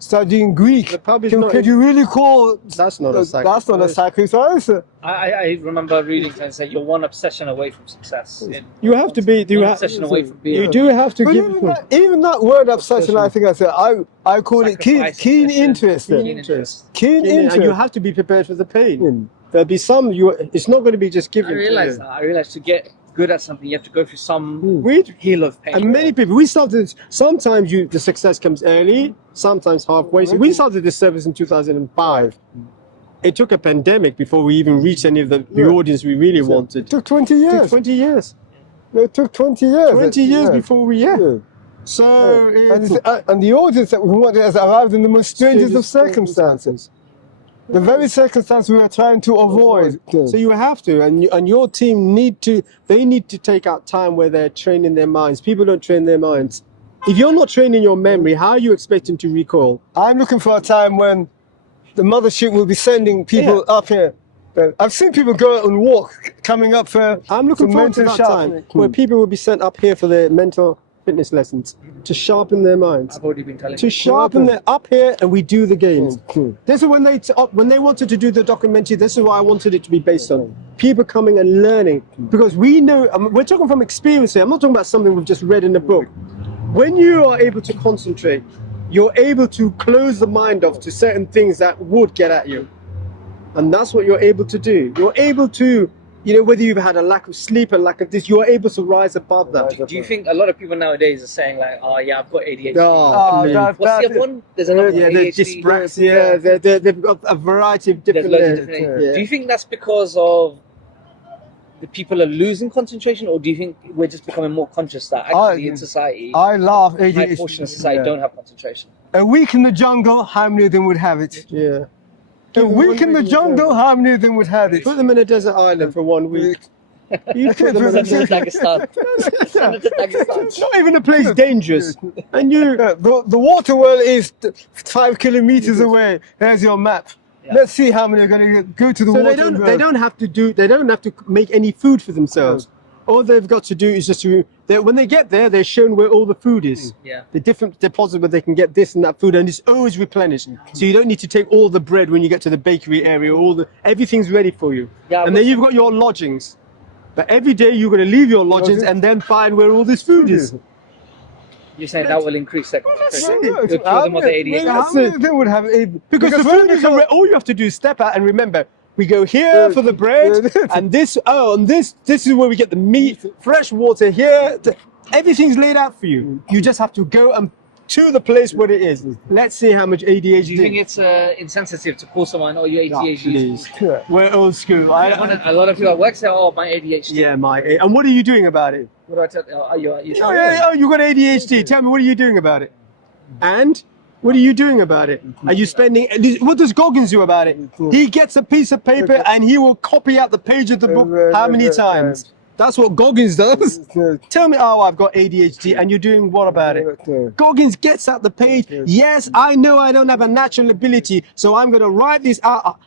studying Greek. The pub is Can, not- could you really call That's not a sacrifice. that's not a sacrifice? I remember reading and say you're one obsession away from success. You have to be. One obsession away from being. You do have to But give. even that word obsession, I think I said, I call it keen Sacrifice, obsession, interest. keen interest. Keen interest. And you have to be prepared for the pain. Mm. There'll be some. It's not going to be just I given. realized to that. I realized to get good at something, you have to go through some you. We hill of pain. and many people. We started. Sometimes the success comes early. Sometimes halfway. So we started this service in 2005. It took a pandemic before we even reached any of the audience we really wanted. It took 20 It years. took 20 years. It took 20 years. 20 years before we. Yeah. So. And the audience that we wanted has arrived in the most strangest of circumstances. The very circumstance we were trying to avoid. So you have to, and your team need to. They need to take out time where they're training their minds. People don't train their minds. If you're not training your memory, how are you expecting to recall? I'm looking for a time when the mothership will be sending people up here. I've seen people go out and walk coming up for I'm looking for forward to mental that time sharpening. where people will be sent up here for their mental fitness lessons to sharpen their minds. I've already been telling To you. sharpen their up here, and we do the games. Cool. This is when they wanted to do the documentary. This is what I wanted it to be based on. People coming and learning, because we know we're talking from experience here. I'm not talking about something we've just read in a book. When you are able to concentrate, you're able to close the mind off to certain things that would get at you, and that's what you're able to do. You're able to, whether you've had a lack of sleep, a lack of this, you're able to rise above that. Do you think a lot of people nowadays are saying like, oh yeah, I've got ADHD. Oh, that- What's the other one? There's another one. yeah, they're ADHD. dyspraxia. They've got a variety of There's different. loads of different things. Yeah. Do you think that's because of the people are losing concentration, or do you think we're just becoming more conscious that actually in society, I laugh a high ADHD. portion of society Yeah. don't have concentration? A week in the jungle, how many of them would have it? Yeah. A week in the jungle, how many of them would have it? Put them in a desert island for 1 week. You put them in a Send desert. it to Dagestan. Send it to Dagestan. It's not even a place dangerous, and you. The water well is 5 kilometers away. There's your map. Yeah. Let's see how many are going to go to the So water they don't. well. They don't have to do. They don't have to make any food for themselves. All they've got to do is just to. When they get there, they're shown where all the food is. Yeah. The different deposits where they can get this and that food, and it's always replenished. So you don't need to take all the bread when you get to the bakery area. Everything's ready for you. Yeah, and but- then you've got your lodgings. But every day you're going to leave your lodgings and then find where all this food is. You're saying that will increase their concentration. it. It'll kill them with the ADHD. How many of them would have Because the when food you is go- all you have to do is step out and remember. We go here for the bread, and this is where we get the meat, fresh water here. Everything's laid out for you. You just have to go and to the place where it is. Let's see how much ADHD. Do you think it's insensitive to call someone, "Oh, you're Oh, ADHD"? please. Yeah. We're old school. A lot of people at work say, "Oh, my ADHD." Yeah, and what are you doing about it? What do I tell? Oh, you Oh, yeah, you got ADHD. Tell me, what are you doing about it? And what are you doing about it? Are you spending? What does Goggins do about it? He gets a piece of paper and he will copy out the page of the book. How many times? That's what Goggins does. Tell me, oh, I've got ADHD, and you're doing what about it? Goggins gets out the page. Yes, I know I don't have a natural ability, so I'm going to write this out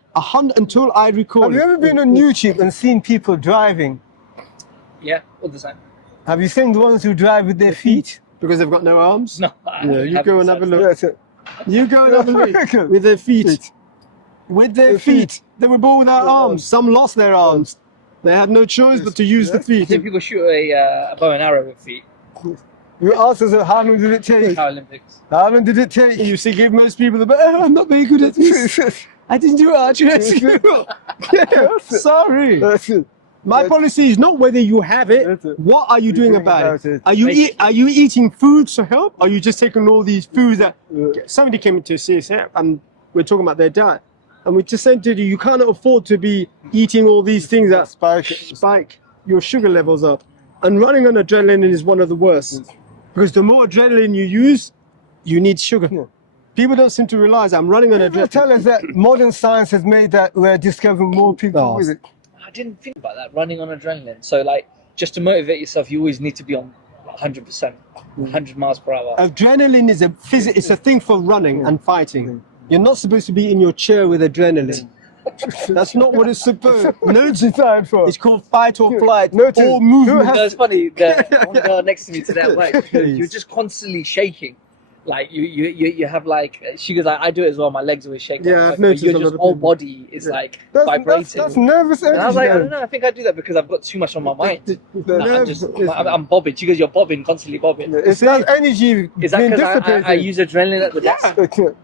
until I record. Have you ever been on YouTube and seen people driving? Yeah, all the time. Have you seen the ones who drive with their feet? Because they've got no arms? No. Yeah, you go and have a look. That's it. You go and have a look. With their feet. With their feet. They were born without arms. Some lost their arms. They had no choice but to use the I think feet. people shoot a bow and arrow with feet. You asked us how long did it take? Paralympics. How long did it take? You see, give most people the, I'm not very good at this. I didn't do archery at school. Sorry. That's it. My policy is not whether you have it. That's it. What are you doing about it? Are you Basically. are you eating foods to help? Are you just taking all these foods that somebody came into CSF and we're talking about their diet, and we just said to you cannot afford to be eating all these things that spike your sugar levels up. And running on adrenaline is one of the worst because the more adrenaline you use, you need sugar. People don't seem to realize I'm running on People adrenaline. tell us that modern science has made that we're discovering more people Oh. with it. I didn't think about that. Running on adrenaline. So, like, just to motivate yourself, you always need to be on 100%, 100 miles per hour. Adrenaline is it's a thing for running and fighting. You're not supposed to be in your chair with adrenaline. That's not what it's supposed. No, What's it stand for? it's called fight or flight Notice- or movement. No, it's funny. The one girl next to me today at work, you're just constantly shaking. Like you have like she goes, I do it as well. My legs always shake. Yeah, I've Like, noticed your a lot just of whole people. body is like That's vibrating. nervous And I was like, I energy. don't know. I think I do that because I've got too much on my mind. nerves I'm bobbing. She goes, you're bobbing, constantly bobbing. It's that energy Is that being because dissipated. I use adrenaline at the desk?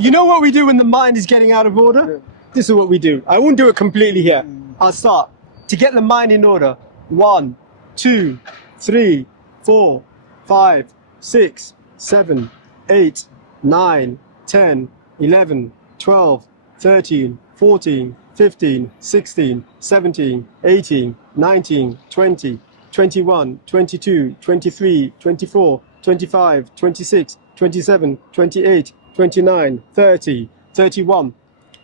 You know what we do when the mind is getting out of order? This is what we do. I won't do it completely here. I'll start. To get the mind in order. 1, 2, 3, 4, 5, 6, 7, 8, 9, 10, 11, 12, 13, 14, 15, 16, 17, 18, 19, 20, 21, 22, 23, 24, 25, 26, 27, 28, 29, 30, 31,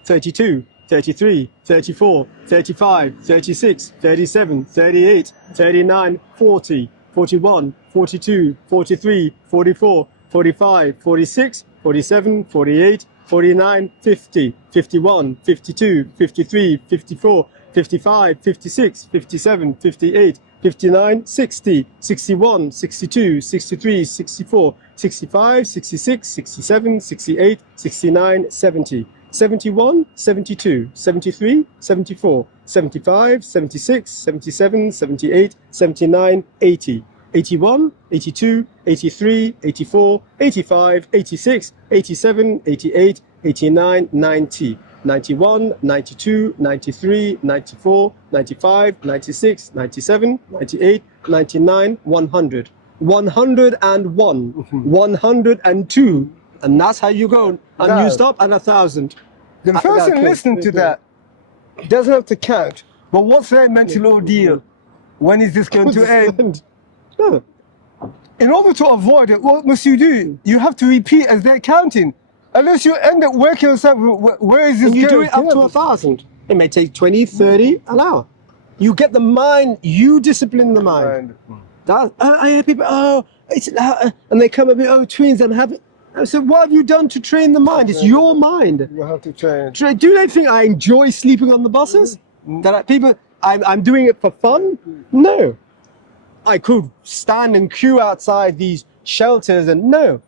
32, 33, 34, 35, 36, 37, 38, 39, 40, 41, 42, 43, 44, 45, 46, 47, 48, 49, 50, 51, 52, 53, 54, 55, 56, 57, 58, 59, 60, 61, 62, 63, 64, 65, 66, 67, 68, 69, 70. 71, 72, 73, 74, 75, 76, 77, 78, 79, 80, 81, 82, 83, 84, 85, 86, 87, 88, 89, 90, 91, 92, 93, 94, 95, 96, 97, 98, 99, 100. 101, 102, and that's how you go. And No. you stop at 1,000. The person listening to that doesn't have to count. But what's their mental ordeal? When is this going to end? No. In order to avoid it, what must you do? You have to repeat as they're counting. Unless you end up working yourself, where is this And you do going? it up to 1,000. It may take 20, 30, an hour. You get the mind, you discipline the mind. That, I hear people, it's and they come at me, twins, I'm having. I said, what have you done to train the mind? It's your mind. You have to change. Do they think I enjoy sleeping on the buses? I'm doing it for fun? No. I could stand and queue outside these shelters and no.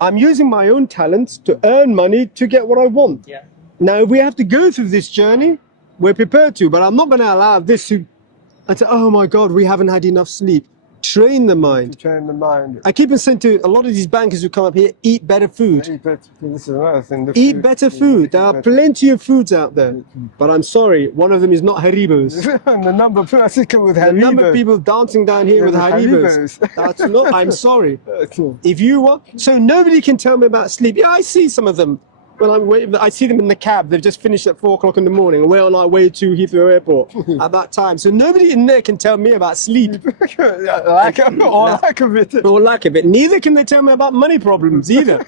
I'm using my own talents to earn money to get what I want. Yeah. Now, if we have to go through this journey, we're prepared to, but I'm not going to allow this to, and say, oh my God, we haven't had enough sleep. train the To mind. train the mind. I keep on saying to a lot of these bankers who come up here, eat better food. This is another thing. The Eat food- better food. There are plenty of foods out there. But I'm sorry, one of them is not Haribos. The number of people with The number of Haribo. people dancing down here Yeah, with with Haribos. Haribos. That's not, I'm sorry. Okay. If you want, so nobody can tell me about sleep. Yeah, I see some of them. When I'm waiting, I see them in the cab. They've just finished at 4 o'clock in the morning, and we're on our way to Heathrow Airport at that time. So nobody in there can tell me about sleep Lack of it. or lack of it. Neither can they tell me about money problems either.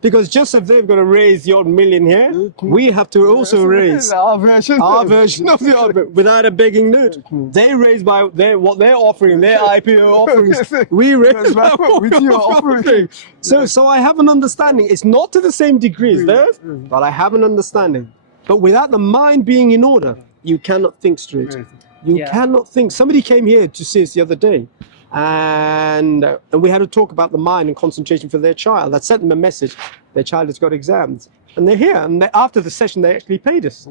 Because just as they've got to raise the odd million here, we have to also raise our version. our version of the odd, without a begging note. They raise by what they're offering, their IPO offerings. We raise by what with we're your offering. offering. So I have an understanding. It's not to the same degree as theirs, but I have an understanding. But without the mind being in order, you cannot think straight. You Yeah. cannot think. Somebody came here to see us the other day, and we had to talk about the mind and concentration for their child. I sent them a message. Their child has got exams, and they're here. And after the session, they actually paid us,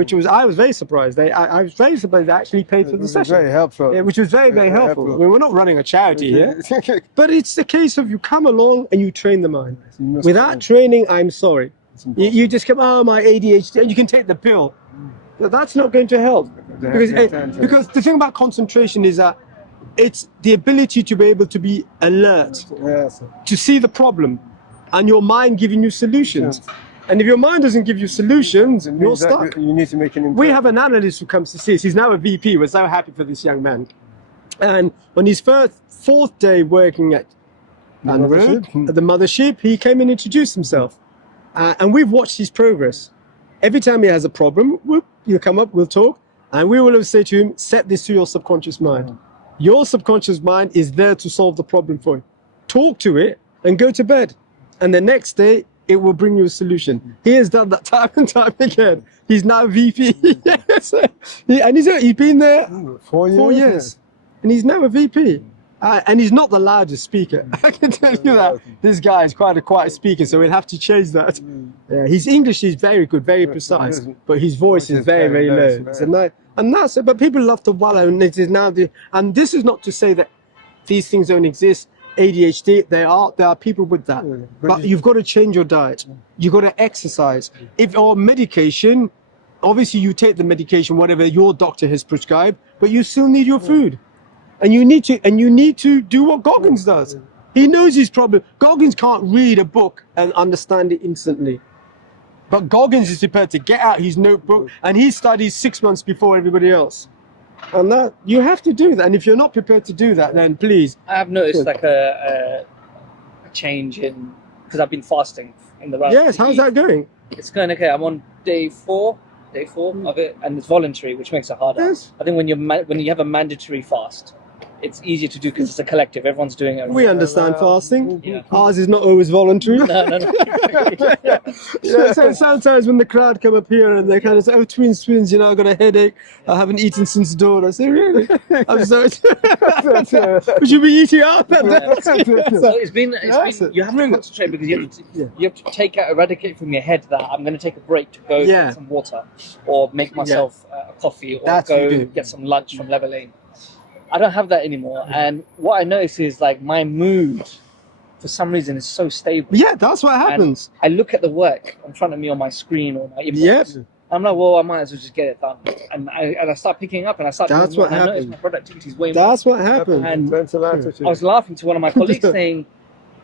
which was I was very surprised. I was very surprised they actually paid for the session. Very helpful. Yeah, which was very, very helpful. I mean, we're not running a charity here, but it's the case of you come along and you train the mind. Without training, I'm sorry. You just come, oh, my ADHD, and you can take the pill. But that's not going to help. Because the thing about concentration is that it's the ability to be able to be alert, Yes. to see the problem, and your mind giving you solutions. And if your mind doesn't give you solutions, It you're means that stuck. You need to make an We have an analyst who comes to see us. He's now a VP. We're so happy for this young man. And on his fourth day working at The Anwar, mothership? at the mothership, he came and introduced himself. And we've watched his progress. Every time he has a problem, he'll come up, we'll talk, and we will say to him, set this to your subconscious mind. Your subconscious mind is there to solve the problem for you. Talk to it and go to bed. And the next day, it will bring you a solution. He has done that time and time again. He's now VP. Yes. And he's been there 4 years. 4 years. And he's now a VP. And he's not the loudest speaker. I can tell you that. This guy is quite a quiet speaker, so we'll have to change that. Yeah, his English is very good, very precise, but his voice is very, very low. And that's it. But people love to wallow, and it is now and this is not to say that these things don't exist. ADHD, there are people with that. But you've got to change your diet. You've got to exercise. Or medication, obviously you take the medication, whatever your doctor has prescribed, but you still need your food. And you need to do what Goggins does. He knows his problem. Goggins can't read a book and understand it instantly. But Goggins is prepared to get out his notebook and he studies 6 months before everybody else. And that you have to do that. And if you're not prepared to do that, then please. I have noticed like a change in, because I've been fasting in the last Yes, how's that going? It's going okay. I'm on day four of it, and it's voluntary, which makes it harder. Yes. I think when you have a mandatory fast, it's easier to do because it's a collective. Everyone's doing it. We understand fasting. Yeah. Ours is not always voluntary. No. Yeah, so sometimes when the crowd come up here and they kind of say, "Oh, twins, you know, I've got a headache. I haven't eaten since dawn." I say, "Really? I'm sorry." Would you be eating out? So it's been you have to concentrate because you have to eradicate from your head that I'm going to take a break to go get some water or make myself a coffee or That's what you go do. get some lunch from Level Lane. I don't have that anymore, and what I notice is like my mood for some reason is so stable. Yeah, that's what happens. I look at the work in front of me on my screen or my inbox. Yep. I'm like, well, I might as well just get it done, and I start picking up and I start. That's doing more, what and I notice happens. my productivity is way more. That's what happens. And Mental attitude. I was laughing to one of my colleagues saying,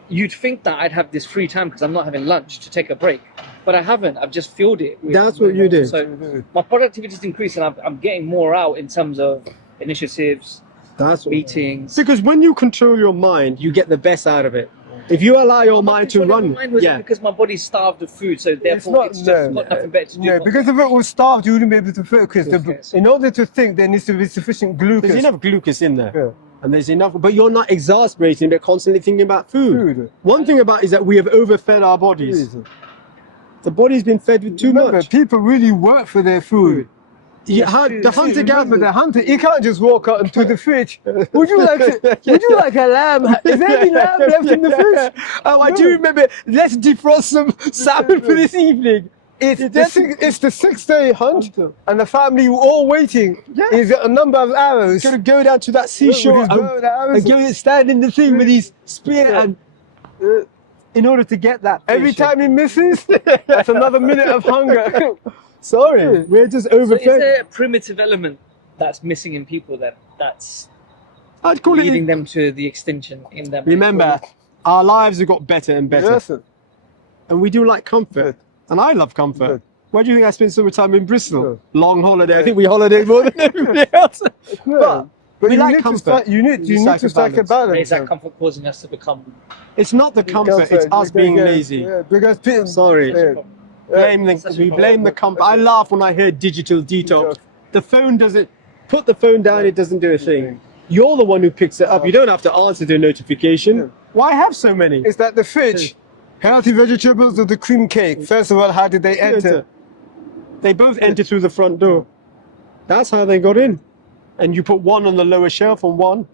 you'd think that I'd have this free time because I'm not having lunch to take a break, but I haven't. I've just filled it. That's what you do. So my productivity is increasing. I'm getting more out in terms of initiatives, That's what, meetings. because when you control your mind, you get the best out of it. If you allow your mind to run, because my body's starved of food, so therefore it's just got nothing better to do. No, because if it was starved, you wouldn't be able to focus. Yes. In order to think, there needs to be sufficient glucose. there's enough glucose in there. Yeah. And there's enough, but you're not exasperating, but constantly thinking about food. Food. One thing about it is that we have overfed our bodies. The body's been fed with too Remember, much. people really work for their food. The Remember, hunter-gatherer. the hunter, he can't just walk out into the fridge. Would you like a lamb? Is there any lamb left in the fridge? Oh, I do remember. Let's defrost some salmon for this evening. It's the 6-day hunt, and the family were all waiting. Yeah. He's got a number of arrows. Gonna go down to that seashore With his bow and arrows. and go and stand in the thing with his spear Yeah. and in order to get that Every fish. time he misses, that's another minute of hunger. Sorry, we're just So is overfed. there a primitive element that's missing in people then? That's I'd call leading it. them to the extinction in them. Remember, our lives have got better and better, Yes. and we do like comfort, Good. and I love comfort. Good. Where do you think I spent so much time in Bristol? Good. Long holiday. I think we holiday more than everybody else. But But we you like need to comfort. strike. You need You to strike a Is balance. that comfort causing us to become? it's not the comfort; it's us being lazy. Yeah, because people. Sorry. Yeah. We blame the comfort. I laugh when I hear digital detox. The phone doesn't. Put the phone down; it doesn't do a thing. You're the one who picks it up. You don't have to answer the notification. Why have so many? Is that the fridge? Healthy vegetables or the cream cake? First of all, how did they enter? They both enter through the front door. That's how they got in. And you put one on the lower shelf and one.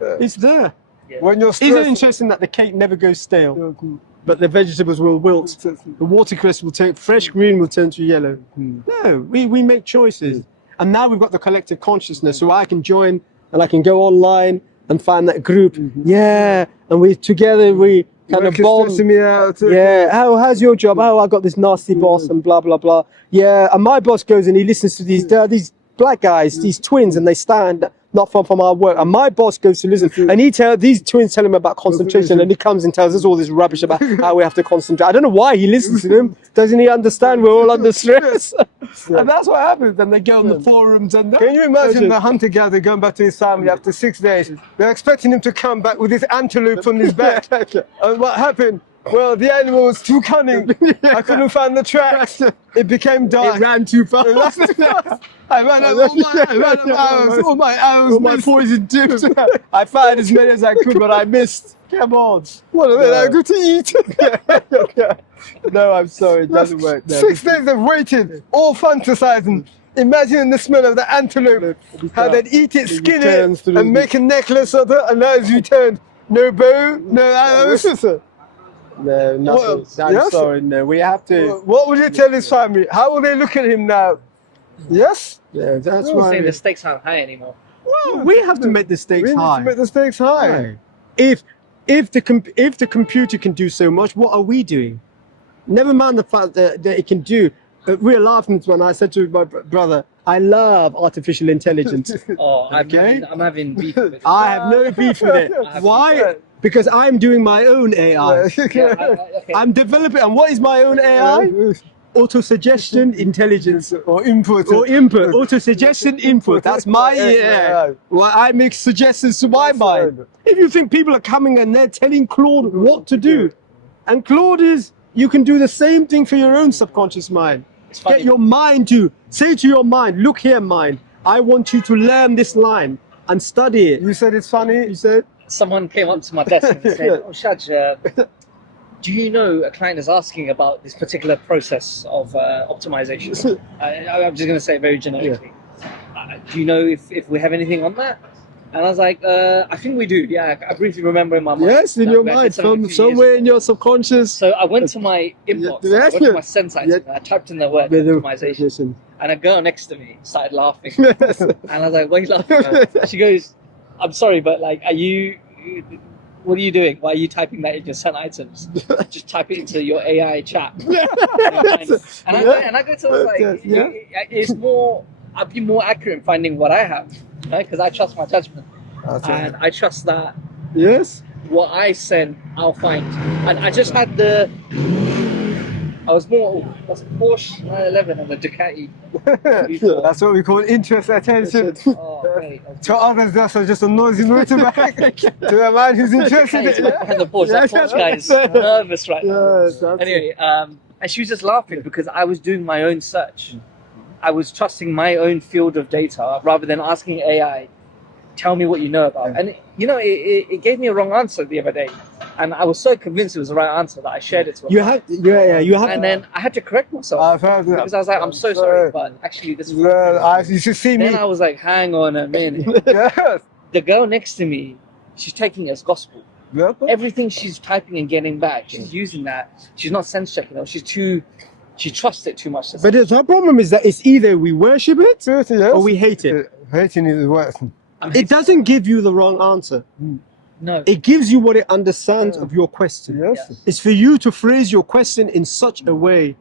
It's there. When you're Isn't it stressed. interesting that the cake never goes stale, but the vegetables will wilt? The watercress will turn, fresh green will turn to yellow. No, we make choices. And now we've got the collective consciousness, so I can join and I can go online and find that group. Yeah, and we together we kind of Work is bond. stressing me out. Yeah, how's your job? Oh, I got this nasty boss and blah blah blah. Yeah, and my boss goes and he listens to these black guys, these twins, and they stand not far from our work. And my boss goes to listen, and these twins tell him about concentration, and he comes and tells us all this rubbish about how we have to concentrate. I don't know why he listens to them. Doesn't he understand we're all under stress? And that's what happens. Then they go on the forums and. Can you imagine the hunter-gatherer going back to his family after 6 days? They're expecting him to come back with his antelope on his back. And what happened? Well, the animal was too cunning. I couldn't find the tracks. It became dark. It ran too fast. I ran out of arrows. All my arrows. All my poison tips. I fired as many as I could, but I missed. Come on. What a minute, I got to eat. No, I'm sorry. It doesn't work. No. 6 days of waiting, all fantasizing. Imagining the smell of the antelope, how they'd eat it, skin turns it, through and make a necklace of it, and now it's returned. No bow, no arrows. No, nothing. Well, I'm yes. sorry. No, we have to. What would you tell his family? How will they look at him now? Yes? Yeah, that's I'm why saying the stakes aren't high anymore. we have to make the We stakes need high. to make the stakes high. Right. If the computer can do so much, what are we doing? Never mind the fact that it can do. We were laughing when I said to my brother, "I love artificial intelligence." Oh, Okay. I'm having beef with it. I have no beef with it. Why? Because I'm doing my own AI. Yeah, okay. I'm developing. And what is my own AI? Auto-suggestion intelligence. Or input. Or input, auto-suggestion input. That's my Yeah. Well, I make suggestions to my mind. If you think people are coming and they're telling Claude what to do, and Claude is, you can do the same thing for your own subconscious mind. It's funny. Get your mind to say to your mind, look here, mind. I want you to learn this line and study it. You said it's funny. You said, Someone came up to my desk and said, "Oh, Shaj, do you know a client is asking about this particular process of optimization?" I'm just going to say it very generically. Do you know if we have anything on that? And I was like, I think we do. Yeah, I briefly remember in my mind. yes, in that your we had mind, something a few years somewhere ago. in your subconscious. So I went to my inbox, Yeah, I went to my send items, yeah. and I typed in the word With the- optimization. And a girl next to me started laughing. And I was like, "What are you laughing at?" She goes, "I'm sorry, but like, what are you doing? Why are you typing that in your sent items? Just type it into your AI chat." And I go to her, like, Yeah. it's more, I'll be more accurate in finding what I have, right? Because I trust my judgment. And I trust that Yes. what I send, I'll find. And I just had I was more, that's Porsche 911 and the Ducati. That's what we call interest attention. Oh, great. To others, that's just a noisy motorbike. To a man who's interested in it. And the Porsche, that Porsche guy is nervous right now. Anyway, and she was just laughing because I was doing my own search. I was trusting my own field of data rather than asking AI, tell me what you know about. And it gave me a wrong answer the other day. And I was so convinced it was the right answer that I shared it to her. You have. And then I had to correct myself I've heard that. because I was like, I'm so sorry, but actually this is wrong. Well, you should see me. Then I was like, hang on a minute. Yes. The girl next to me, she's taking it as gospel. Yeah. Everything she's typing and getting back, she's using that. She's not sense checking it. She's she trusts it too much. But the problem is that it's either we worship it Yes. or we hate it. Hating is worse. It doesn't give you the wrong answer. no. It gives you what it understands of your question. Yes. It's for you to phrase your question in such a way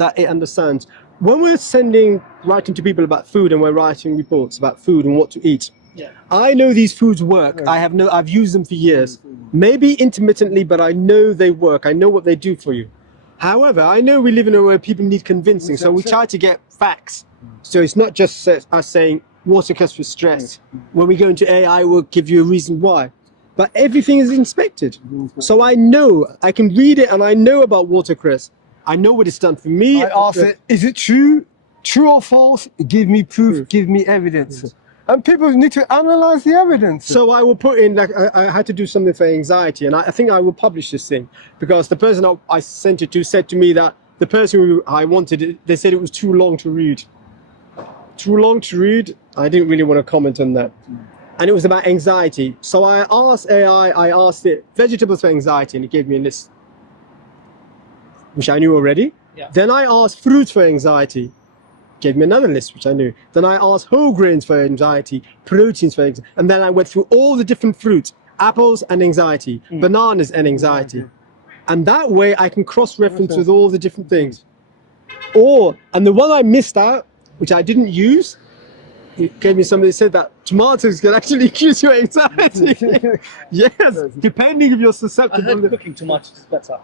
that it understands. When we're writing to people about food and we're writing reports about food and what to eat, Yeah. I know these foods work. I've used them for years. Maybe intermittently, but I know they work. I know what they do for you. However, I know we live in a world where people need convincing, so we try to get facts. So it's not just us saying watercress for stress. When we go into AI, we'll give you a reason why. But everything is inspected. So I know, I can read it and I know about watercress. I know what it's done for me. I ask it, is it true? True or false? Give me proof, give me evidence. And people need to analyze the evidence. So I will put in, like, I had to do something for anxiety, and I think I will publish this thing because the person I sent it to said to me that the person who I wanted it, they said it was too long to read. Too long to read? I didn't really want to comment on that. And it was about anxiety. So I asked AI, I asked it vegetables for anxiety, and it gave me a list, which I knew already. Yeah. Then I asked fruits for anxiety. Gave me another list, which I knew. Then I asked whole grains for anxiety, proteins for anxiety. And then I went through all the different fruits, apples and anxiety, bananas and anxiety. And that way I can cross-reference with all the different things. And the one I missed out, which I didn't use, it gave me somebody that said that tomatoes can actually increase your anxiety. Yes, depending if you're I susceptible. heard cooking tomatoes is better.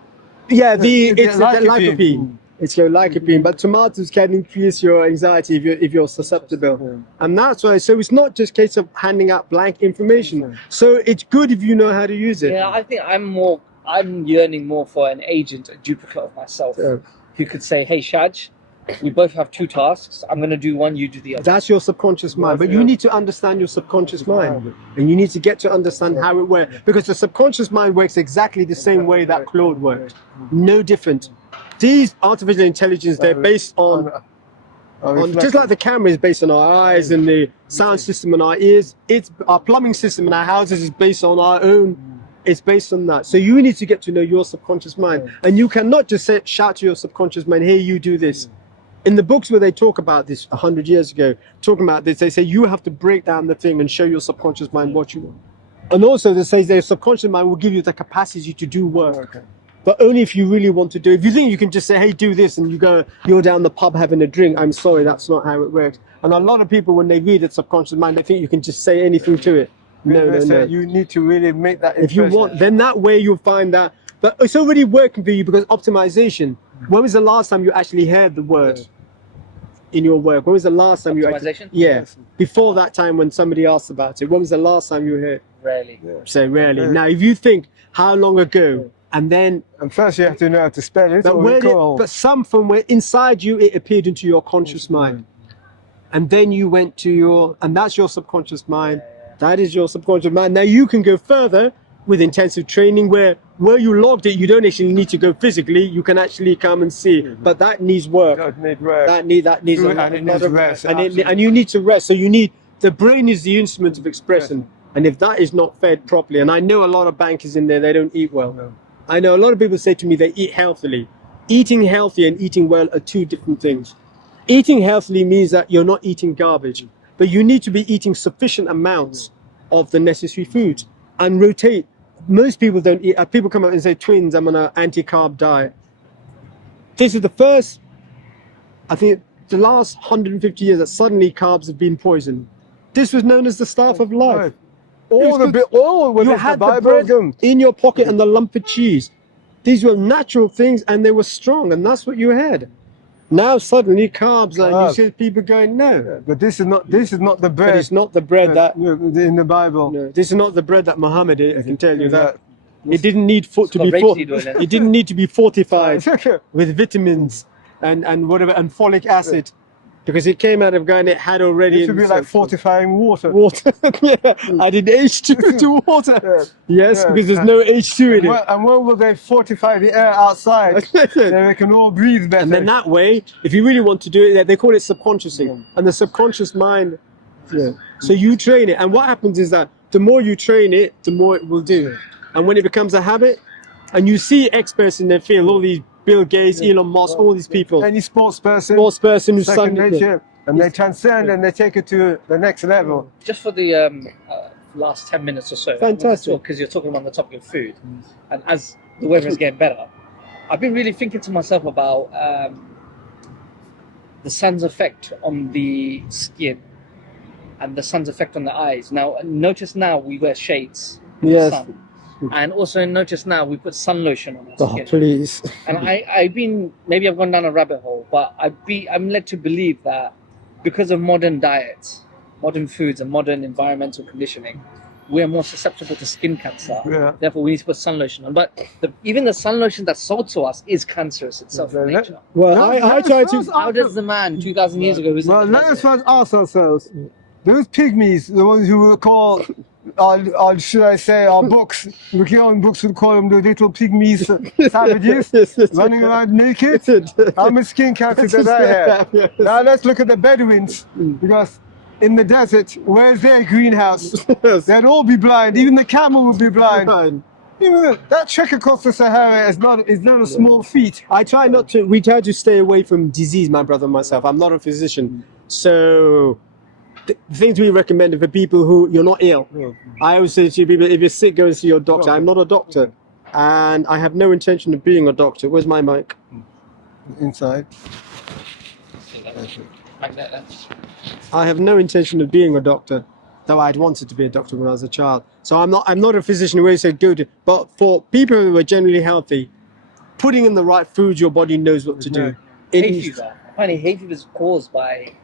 Yeah, it's the lycopene. lycopene. It's your lycopene, but tomatoes can increase your anxiety if you're susceptible, and that's why. So it's not just a case of handing out blank information. So it's good if you know how to use it. Yeah, I think I'm yearning more for an agent, a duplicate of myself, who could say, "Hey, Shaj, we both have two tasks. I'm going to do one, you do the other." That's your subconscious mind, but you need to understand your subconscious mind, and you need to get to understand how it works, because the subconscious mind works exactly the same way that Claude worked, no different. These artificial intelligence, they're based on just like the camera is based on our eyes and the sound system on our ears. It's our plumbing system in our houses is based on our own. It's based on that. So you need to get to know your subconscious mind, and you cannot just shout to your subconscious mind, "Hey, you do this." In the books where they talk about this 100 years ago, talking about this, they say you have to break down the thing and show your subconscious mind what you want. And also they say their subconscious mind will give you the capacity to do work. But only if you really want to do it. If you think you can just say, "Hey, do this," and you're down the pub having a drink, I'm sorry, that's not how it works. And a lot of people, when they read it subconscious mind, they think you can just say anything to it. No. You need to really make that If you impression. want, then that way you'll find that. But it's already working for you because optimization. When was the last time you actually heard the word in your work? When was the last time you actually? Optimization? Yeah. Before that time when somebody asked about it, when was the last time you heard? Rarely. So rarely. Now, if you think how long ago, and then. And first you have to know how to spell it. But, but some from where inside you, it appeared into your conscious mind. And then you went to and that's your subconscious mind. That is your subconscious mind. Now you can go further with intensive training where you logged it, you don't actually need to go physically, you can actually come and see. But that needs work. That needs a lot of rest. And you need to rest. So the brain is the instrument of expression. And if that is not fed properly, and I know a lot of bankers in there, they don't eat well. No. I know a lot of people say to me they eat healthily. Eating healthy and eating well are two different things. Eating healthily means that you're not eating garbage, but you need to be eating sufficient amounts of the necessary foods and rotate. Most people don't eat. People come up and say, "Twins, I'm on an anti-carb diet." This is the first, I think, the last 150 years that suddenly carbs have been poisoned. This was known as the staff of life. All you had the bread in your pocket and the lump of cheese. These were natural things and they were strong, and that's what you had. Now suddenly carbs, and you see people going, "No." But this is not the bread. But it's not the bread that in the Bible. No, this is not the bread that Muhammad ate. I can tell you that. It didn't need it didn't need to be fortified with vitamins and whatever and folic acid. Because it came out of Ghana, it had already. It should be like fortifying water. Yeah, added H2 to water. Yes, because there's no H2 in it. And when will they fortify the air outside? So they can all breathe better. And then that way, if you really want to do it, they call it subconsciously. And the subconscious mind, so you train it. And what happens is that the more you train it, the more it will do. And when it becomes a habit, and you see experts in their field, all these Bill Gates, Elon Musk, all these people. Any sports person, Sports person who's second son. nature, and they transcend and they take it to the next level. Just for the last 10 minutes or so. Fantastic. Because you're talking on the topic of food. And as the weather is getting better, I've been really thinking to myself about the sun's effect on the skin and the sun's effect on the eyes. Now, notice now we wear shades in the Yes. sun. And also notice now we put sun lotion on our Oh, skin. please. And maybe I've gone down a rabbit hole, but I'm led to believe that because of modern diets, modern foods, and modern environmental conditioning, we're more susceptible to skin cancer. Yeah. Therefore, we need to put sun lotion on. But even the sun lotion that's sold to us is cancerous itself in Yeah. nature. Well, No, I no, try first to. How does the man 2,000 years ago who's Well, in the let us desert- first ask ourselves, those pygmies, the ones who were called, should I say, our books, the Keon books would call them the little pygmies, savages, running around naked. How much skin cancer did I have? Yes. Now let's look at the Bedouins, because in the desert, where's their greenhouse? Yes. They'd all be blind. Even the camel would be blind. Fine. Even that trek across the Sahara is not a small feat. I try not to. We try to stay away from disease, my brother and myself. I'm not a physician, so the things we recommend are for people who you're not ill. I always say to people, if you're sick, go and see your doctor. I'm not a doctor, and I have no intention of being a doctor. Where's my mic? Inside. Like that. I have no intention of being a doctor, though I'd wanted to be a doctor when I was a child. So I'm not a physician who always said go to. But for people who are generally healthy, putting in the right foods, your body knows what to do. Hay fever. Apparently, hay fever is caused by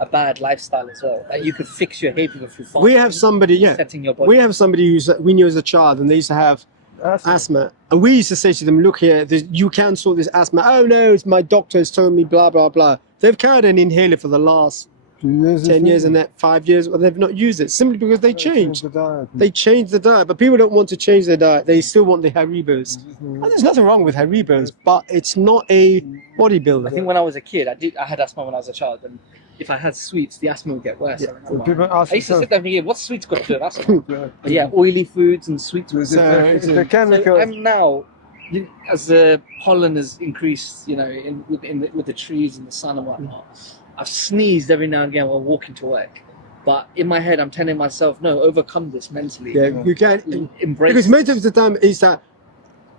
a bad lifestyle as well. Like you could fix your hay fever through fasting. We have somebody, yeah. Setting your body. We have somebody we knew as a child, and they used to have asthma. And we used to say to them, look here, you can sort this asthma. Oh no, it's my doctor has told me blah, blah, blah. They've carried an inhaler for the last 10 years and that 5 years, well, they've not used it simply because they changed. They changed the diet, but people don't want to change their diet. They still want the Haribos. And there's nothing wrong with Haribos, but it's not a bodybuilder. I think when I was a kid, I had asthma when I was a child, and if I had sweets, the asthma would get worse. I remember. People ask I used to themselves, sit there thinking, what's sweets got to do with asthma? But yeah, oily foods and sweets. it's So, the So chemicals. I'm now, as the pollen has increased, with the trees and the sun and whatnot, I've sneezed every now and again while walking to work. But in my head, I'm telling myself, no, overcome this mentally. Yeah, you can. Embrace Because it. most of the time is that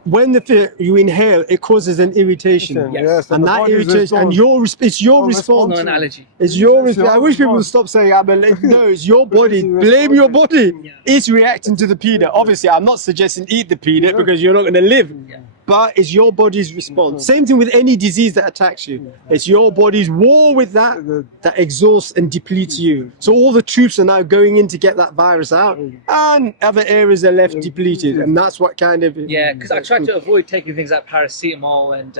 when you inhale, it causes an irritation. Yes. And the that body's irritation, and response. it's your Your response. It's not an allergy. It's your It's response. your I wish people would response. stop saying, no, it's your body. It's your Blame your response. body. Yeah. It's reacting to the peanut. Obviously, I'm not suggesting eat the peanut because you're not going to live. Yeah. But it's your body's response. Same thing with any disease that attacks you. It's your body's war with that exhausts and depletes you. So all the troops are now going in to get that virus out, and other areas are left depleted. And that's what kind of... Yeah, because I try to avoid taking things like paracetamol and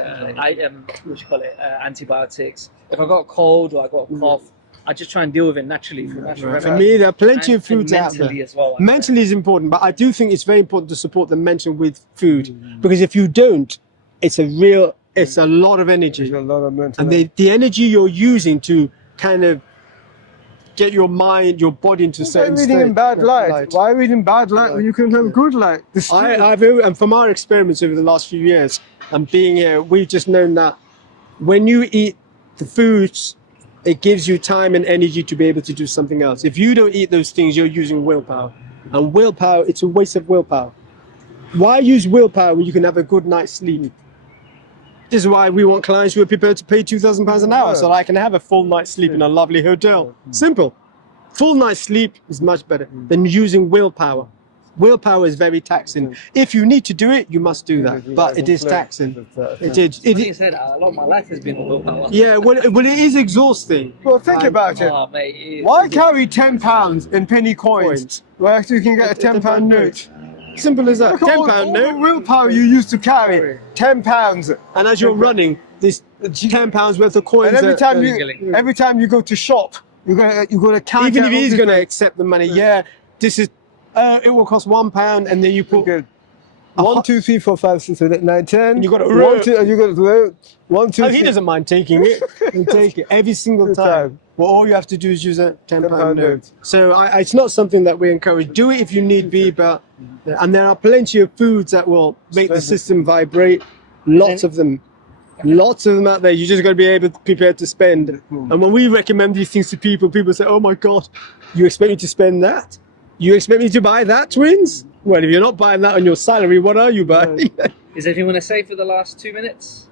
antibiotics. If I got a cold or I got a cough, I just try and deal with it naturally through natural For me, there are plenty and of foods out there. mentally as well. Mentally is important, but I do think it's very important to support the mental with food, because if you don't, it's a lot of energy, There's a lot of mental and the energy you're using to kind of get your mind, your body into Why certain reading in state. bad light? Why reading bad light when you can have good light? The stream. And from our experiments over the last few years and being here, we've just known that when you eat the foods, it gives you time and energy to be able to do something else. If you don't eat those things, you're using willpower. And willpower, it's a waste of willpower. Why use willpower when you can have a good night's sleep? This is why we want clients who are prepared to pay £2,000 an hour so that I can have a full night's sleep in a lovely hotel. Simple. Full night's sleep is much better than using willpower. Willpower is very taxing. If you need to do it, you must do that. But it is taxing. It is. Like you said, a lot of my life has been willpower. Yeah, well, it is exhausting. Well, think about it. Oh, mate, it is. Why carry £10 in penny coins where actually you can get a £10 note? Simple as that. Look at all £10 the note. willpower you used to carry. £10. And as you're running, this £10 worth of coins. And every are- time you go to shop, you're gonna count. even if out he's all going to the- accept the money, yeah, this is. It will cost £1, and then you put. Good. 1, 2, 3, 4, 5, 6, 7, 8, 9, 10. And you got to- 1, 2, and you got to 1, 2, Oh, 3. he doesn't mind taking it. He'll take it every single Every time. time. Well, all you have to do is use a £10 £10 note. note. So it's not something that we encourage. Do it if you need be, but and there are plenty of foods that will make the system vibrate. Lots of them. Lots of them out there. You just got to be able to prepare to spend. And when we recommend these things to people, people say, "Oh my God, you expect me to spend that? You expect me to buy that, twins? Well, if you're not buying that on your salary, what are you buying?" Is there anything you want to say for the last 2 minutes?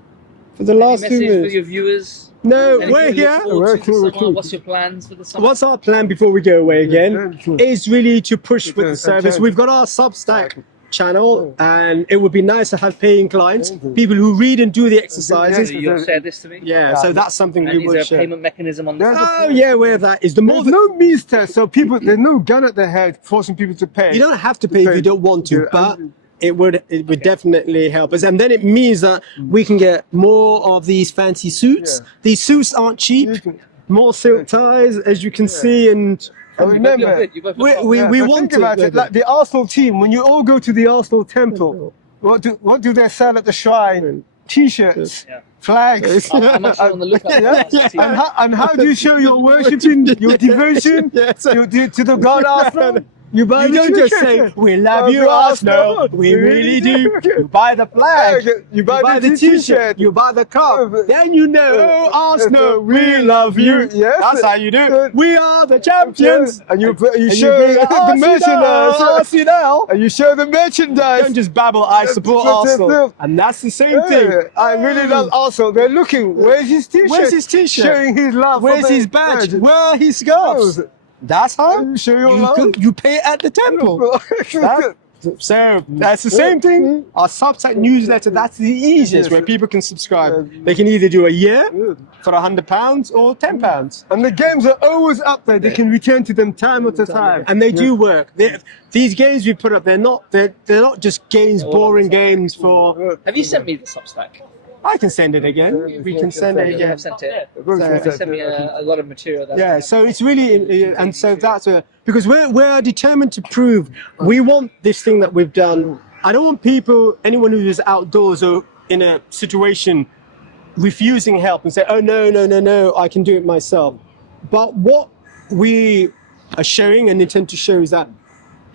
For the Any last 2 message for minutes. your viewers? No, Anything we're you look here. forward to We're this summer? cool. What's your plans for the summer? What's our plan before we go away again? Yeah. Is really to push with Yeah, the service. fantastic. We've got our Substack channel, and it would be nice to have paying clients, people who read and do the exercises. So you'll share this to me? Yeah, so that's something And we is there will a share. payment mechanism on the There's side? Oh yeah, where that is. The more There's that no means test, so there's no gun at their head forcing people to pay. you don't have to pay if you don't want to, Yeah, but it would definitely help us, and then it means that we can get more of these fancy suits. Yeah. These suits aren't cheap. More silk ties, as you can see, and I You both look remember. good. You both look well. we but want think to. about it, like the Arsenal team. When you all go to the Arsenal temple, what do they sell at the shrine? T-shirts, Yeah. flags. I'm actually on the lookout for Yeah. that team. And how do you show your worshiping, your devotion Yes. to the God Arsenal? You buy You the don't just t-shirt. say, "We love you, you, Arsenal." Arsenal. We really do. Okay. You buy the flag. You buy the t-shirt. t-shirt. You buy the cup. Then you know, "Oh, Arsenal, we we love you." Yes. That's how you do it. Yes. We are the champions. And you And show bring the merchandise. Arsenal. And you show the merchandise. Don't just babble, "I support Yes, yes, Arsenal." yes. And that's the same thing. I really love Arsenal. They're looking. Where's his t-shirt? Where's his t-shirt? Showing his love. for Where's the- his badge? Yeah. Where are his scarves? That's how You show your you, love. you pay at the temple. So that's the same thing. Our Substack newsletter, that's the easiest, where people can subscribe. They can either do a year for £100 or £10. And the games are always up there. They can return to them time after time. And they do work. These games we put up, they're not just games, boring games for. Have you sent me the Substack? I can send it again. We can send it You again. have sent it. So- They sent me a lot of material. That Yeah, so it's really, and so that's because we're determined to prove we want this thing that we've done. I don't want anyone who is outdoors or in a situation refusing help and say, "Oh no, I can do it myself." But what we are showing and intend to show is that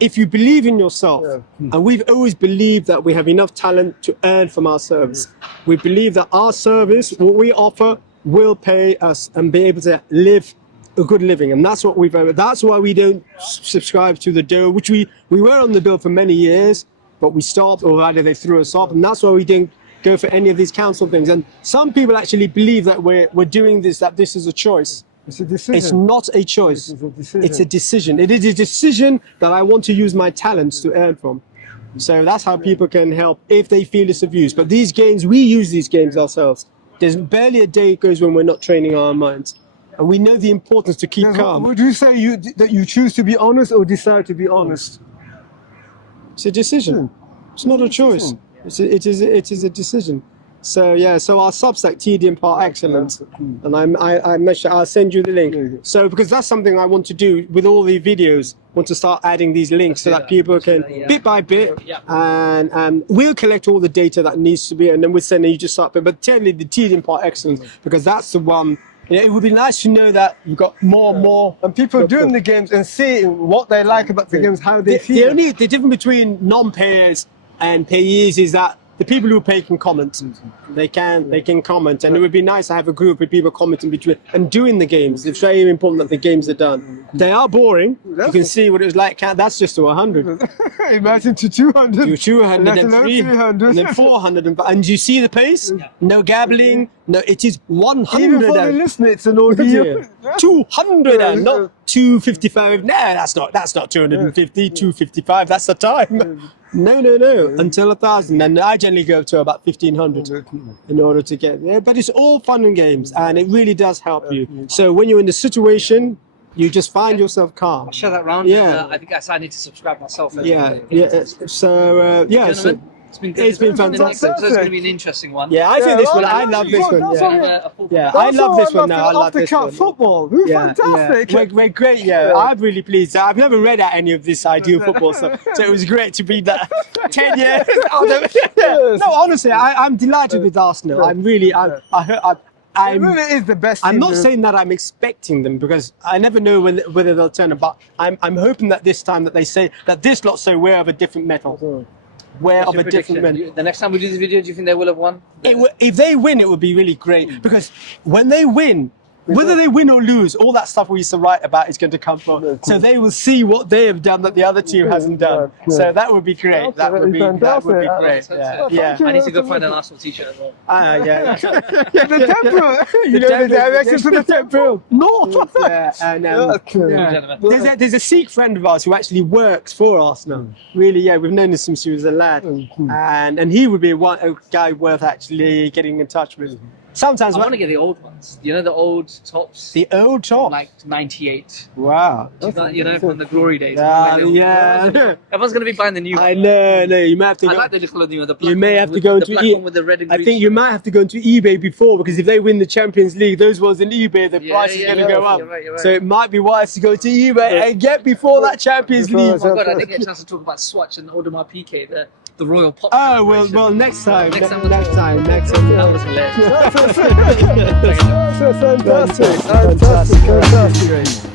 if you believe in yourself, and we've always believed that we have enough talent to earn from our service, we believe that our service, what we offer, will pay us and be able to live a good living. And that's what that's why we don't subscribe to the Dole, which we were on the Dole for many years, but we stopped, or rather they threw us off. And that's why we didn't go for any of these council things. And some people actually believe that we're doing this, that this is a choice. It's a decision. It's not a choice. It's a decision. It's a decision. It is a decision that I want to use my talents to earn from. So that's how people can help if they feel it's of use. But these games, we use these games ourselves. There's barely a day goes when we're not training our minds. And we know the importance to keep calm. Would you say that you choose to be honest or decide to be honest? It's a decision. It's not a choice. It is a decision. So yeah, so our Substack, TDM Par Excellence, and I'll send you the link. So because that's something I want to do with all the videos, want to start adding these links so that people can bit by bit, and we'll collect all the data that needs to be, and then we'll send you just up. But tell me the TDM Par Excellence, because that's the one. You know, it would be nice to know that you've got more. And people doing the games and seeing what they like about the games, how they The feel. difference between non-payers and payees is that the people who pay can comment. They can comment, and it would be nice to have a group of people commenting between and doing the games. It's very important that the games are done. They are boring. You can see what it was like. That's just to 100. Imagine to 200. To 200, Let then alone 300, and then 400, and you see the pace. No gabbling. No, it is 100. Even for the and- listener, it's an audio. 200 and not 255. No, that's not 250. 255. That's the time. No. Until 1,000, and I generally go to about 1,500 in order to get there. But it's all fun and games, and it really does help you. So when you're in the situation, you just find yourself calm. I'll share that round. Yeah. I think I need to subscribe myself. Yeah. So yeah. So, Gentlemen, it's been good. it's been fantastic. So it's going to be an interesting one. yeah, I think this one. I love this one. That's Yeah. what Yeah, I love this one now. I love Off the this cup one. football. We're fantastic. Yeah. We're great, yeah. I'm really pleased. I've never read out any of this ideal football stuff, so it was great to be that 10 years. No, honestly, I'm delighted with Arsenal. I'm really, It I'm really is the best I'm team. not saying that I'm expecting them, because I never know whether they'll turn up, but I'm hoping that this time that they say that this lot say we're of a different metal. we're What's of your a different prediction? men. The next time we do this video, do you think they will have won? If they win, it would be really great because when they win, whether they win or lose, all that stuff we used to write about is going to come from. So they will see what they have done that the other team hasn't done. So that would be great. That would be great. Yeah. Yeah. I need to go find an Arsenal t-shirt as well. Yeah. The temple. You know the temple. direction to the temple. No. Yeah. And Gentlemen. there's a Sikh friend of ours who actually works for Arsenal. Really, yeah, we've known him since she was a lad, and he would be a guy worth actually getting in touch with. Sometimes I want to get the old ones. You know, the old tops, the old top. like 98. Wow. You know, from the glory days. Yeah. Everyone's going to be buying the new one. I know. No, you might have to. I Go, like the little new one. The black you may one have to with go the into black one with the red and green. I think you might have to go into eBay before because if they win the Champions League, those ones in eBay, the price is going to go up. You're right. So it might be wise to go to eBay and get before that Champions League. Oh my God, I didn't get a chance to talk about Swatch and Audemars Piguet, the Royal Pop. Oh well, next time. Next time. Next That was hilarious. Fantastic. Fantastic. time.